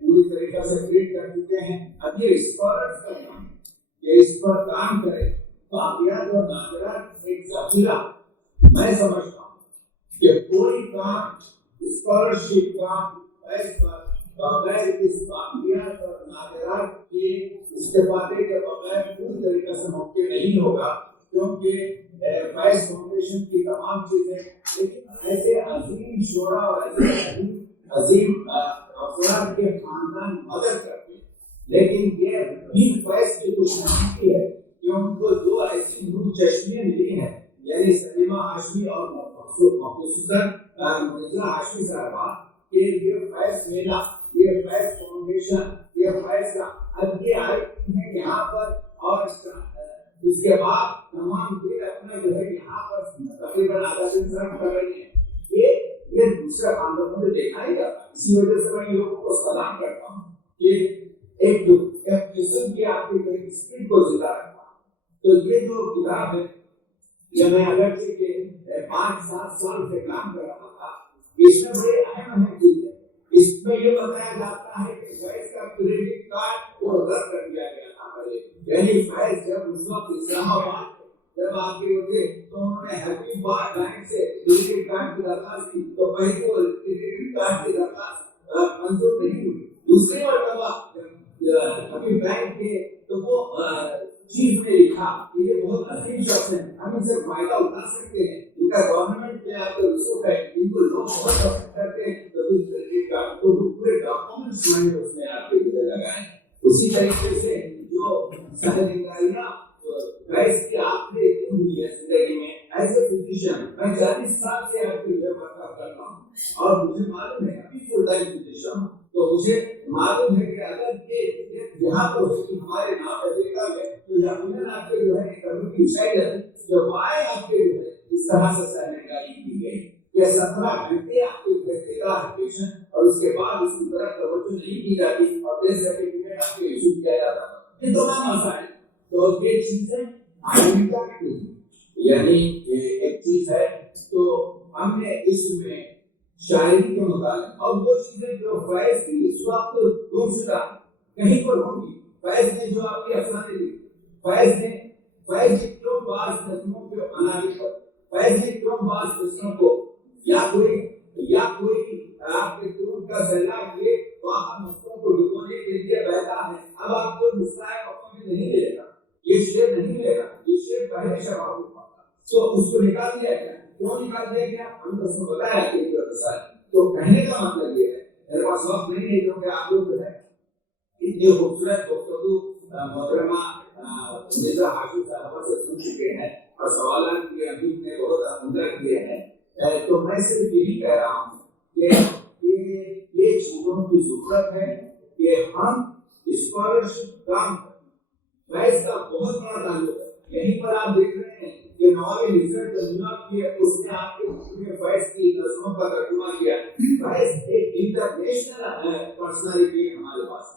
پوری طریقہ سے پرنٹ کر چکے ہیں. اب یہ اسکالرز کا کام ہے کہ اس پر کام کرے. واقعات اور نادرات ایک ذخیرہ میں سمجھتا ہوں کہ کوئی کام اسکالرشپ کام بغیر اس واقعات اور نادرات کے استفادے کے بغیر پوری طریقے سے ممکن نہیں ہوگا، کیونکہ فیض فاؤنڈیشن کی تمام چیزیں ایسے عظیم شعراء اور ایسے عظیم افراد کے خاندان مدد کرتے ہیں، لیکن یہ میر فیض کی خوشنصیبی ہے کہ ان کو 2 ایسی نور چشمیاں ملی ہیں، یعنی سلیمہ ہاشمی اور خصوصاً مرزا ہاشمی صاحبہ کہ یہ فیض میلہ، یہ فیض فاؤنڈیشن، یہ فیض کا اب یہ آئے ہیں یہاں پر. اور اس کے بعد تمام دن اپنا جو ہے یہاں پر تقریباً آدھا دن صرف کر رہی ہیں. یہ دوسرے خاندانوں میں دیکھا ہی جاتا ہے. اسی وجہ سے میں ان لوگوں کو سلام کرتا ہوں کہ ایک قسم کی آپ کی اسپرٹ کو زندہ رکھا. تو یہ جو کتاب ہے یہ میں اگرچہ کہ 5-7 سال سے کام کر رہا تھا، اس میں بڑے اہم چیز ہے. اس میں یہ بتایا جاتا ہے کہ فیض کا کریڈٹ کارڈ کو رد کر دیا گیا تھا. یعنی فیض جب اس وقت اسلام آباد جب آپ کے ہوتے تو انہوں نے ہیپی بار بینک سے کریڈٹ کارڈ کی درخواست کی تو پہلے وہ کریڈٹ کارڈ کی درخواست منظور نہیں ہوئی. دوسری مرتبہ ہیپی بینک کے تو وہ چیف نے لکھا کہ یہ بہت عظیم شخص ہیں، ہم ان سے فائدہ اٹھا سکتے ہیں، ان کا گورنمنٹ میں آپ کا رسوخ ہے، ان کو لوگ بہت پسند کرتے ہیں. تو کریڈٹ کارڈ تو پورے ڈاکومنٹس میں نے اس نے آپ کے لیے لگائے. اسی طریقے سے جو سہلنگاریاں فیض کی آخری دن ہوئی ہے زندگی میں ایز اے فزیشین، میں 40 سال سے آپ کے لیے ورک کرتا ہوں اور مجھے معلوم ہے ابھی فل ٹائم فزیشین ہوں. تو مجھے معلوم ہے کہ اگر یہ یہاں پر ہمارے نام امریکہ میں تو یقیناً آپ کے جو ہے کمیونٹی شاید ہے جو وائے آپ کے جو ہے اس طرح سے سہلنگاری کی گئی کہ 17 گھنٹے آپ کے گھر دیتا ہے پیشنٹ اور اس کے بعد اس کی طرف توجہ نہیں کی جاتی اور ڈیتھ سرٹیفکیٹ آپ کے ایشو کیا جاتا ہے. یہ تمام مسائل تو یہ چیزیں یعنی ایک چیز ہے. تو ہم نے اس میں شاعری کے متعلق اور وہ چیزیں جو فیض کی اس وقت گم شدہ کہیں پر ہوں گی. فیض نے جو آپ کی افسانے دی، فیض نے کیوں بعض نظموں کے عناوین پر، فیض نے کیوں بعض نظموں کو یا کوئی آپ کے دور کا سیلاب یہ واقع مفتوں کو ڈبونے کے لیے بہتا ہے. اب آپ کو مسائل وقت میں نہیں ملے گا، یہ شعر نہیں ملے گا، یہ شعر پہلے شباب ہوتا تھا تو اس کو نکال دیا گیا. کیوں نکال دیا گیا؟ ہم نے اس کو بتایا کہ یہ مسائل. تو کہنے کا مطلب یہ ہے میرے پاس وقت نہیں ہے کیونکہ آپ لوگ جو ہے اتنی خوبصورت گفتگو محترمہ مرزا ہاشمی صاحبہ سے سن چکے ہیں اور سوالات کے ابھی نے بہت عمدہ کیے ہیں. تو میں صرف یہی کہہ رہا ہوں کہ یہ چیزوں کی ضرورت ہے کہ ہم اسکالرشپ کام کریں. فیض کا بہت بڑا تعلق ہے. یہیں پر آپ دیکھ رہے ہیں کہ نوابِ نصرت کی اس نے آپ کے فیض کی نظموں کا ترجمہ کیا. فیض ایک انٹرنیشنل پرسنالٹی ہے ہمارے پاس.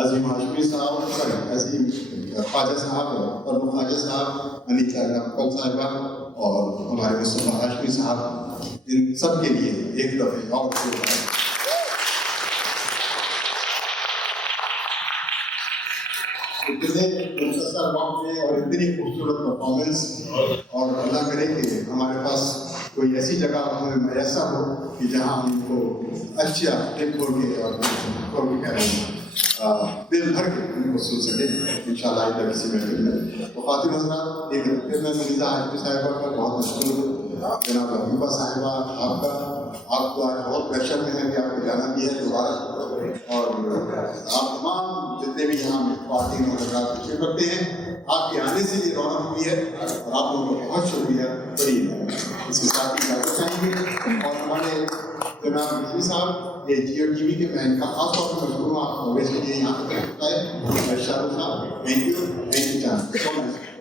عظیم ہاشمی صاحب، عظیم خواجہ صاحب اور خواجہ صاحب، انیتا نقل صاحبہ اور ہمارے مصطفیٰ ہاشمی صاحب، ان سب کے لیے ایک دفعہ اور اتنے مختصر وقت میں اور اتنی خوبصورت پرفارمنس، اور اللہ کرے کہ ہمارے پاس کوئی ایسی جگہ ہمیں میسر ہو کہ جہاں ہم کو اچھا دل کھول کے اور کھول کے کریں دل بھر کے ان کو سن سکے انشاءاللہ آئندہ کسی محفل میں. تو خواتین حضرات، ایک پھر میں ملیزہ ہاشمی صاحبہ کا بہت مشکور ہوں. جناب حبیبہ صاحبہ، آپ کو آج بہت پریشر میں ہے کہ آپ کو جانا بھی ہے دوبارہ، اور آپ تمام جتنے بھی یہاں خواتین اور حضرات تشریف رکھتے ہیں، آپ کے آنے سے بھی رونق ہوئی ہے، اور آپ لوگوں کا بہت شکریہ. بڑی اس کے ساتھ ہی جانا چاہیں گے. اور ہمارے جناب رضوی صاحب، یہ جیو ٹی وی کے میں ان کا خاص طور پر مشکور ہوں، آپ کوریج کے لیے یہاں تک رکھتا ہے. شاہ رخ صاحب، thank you John so much.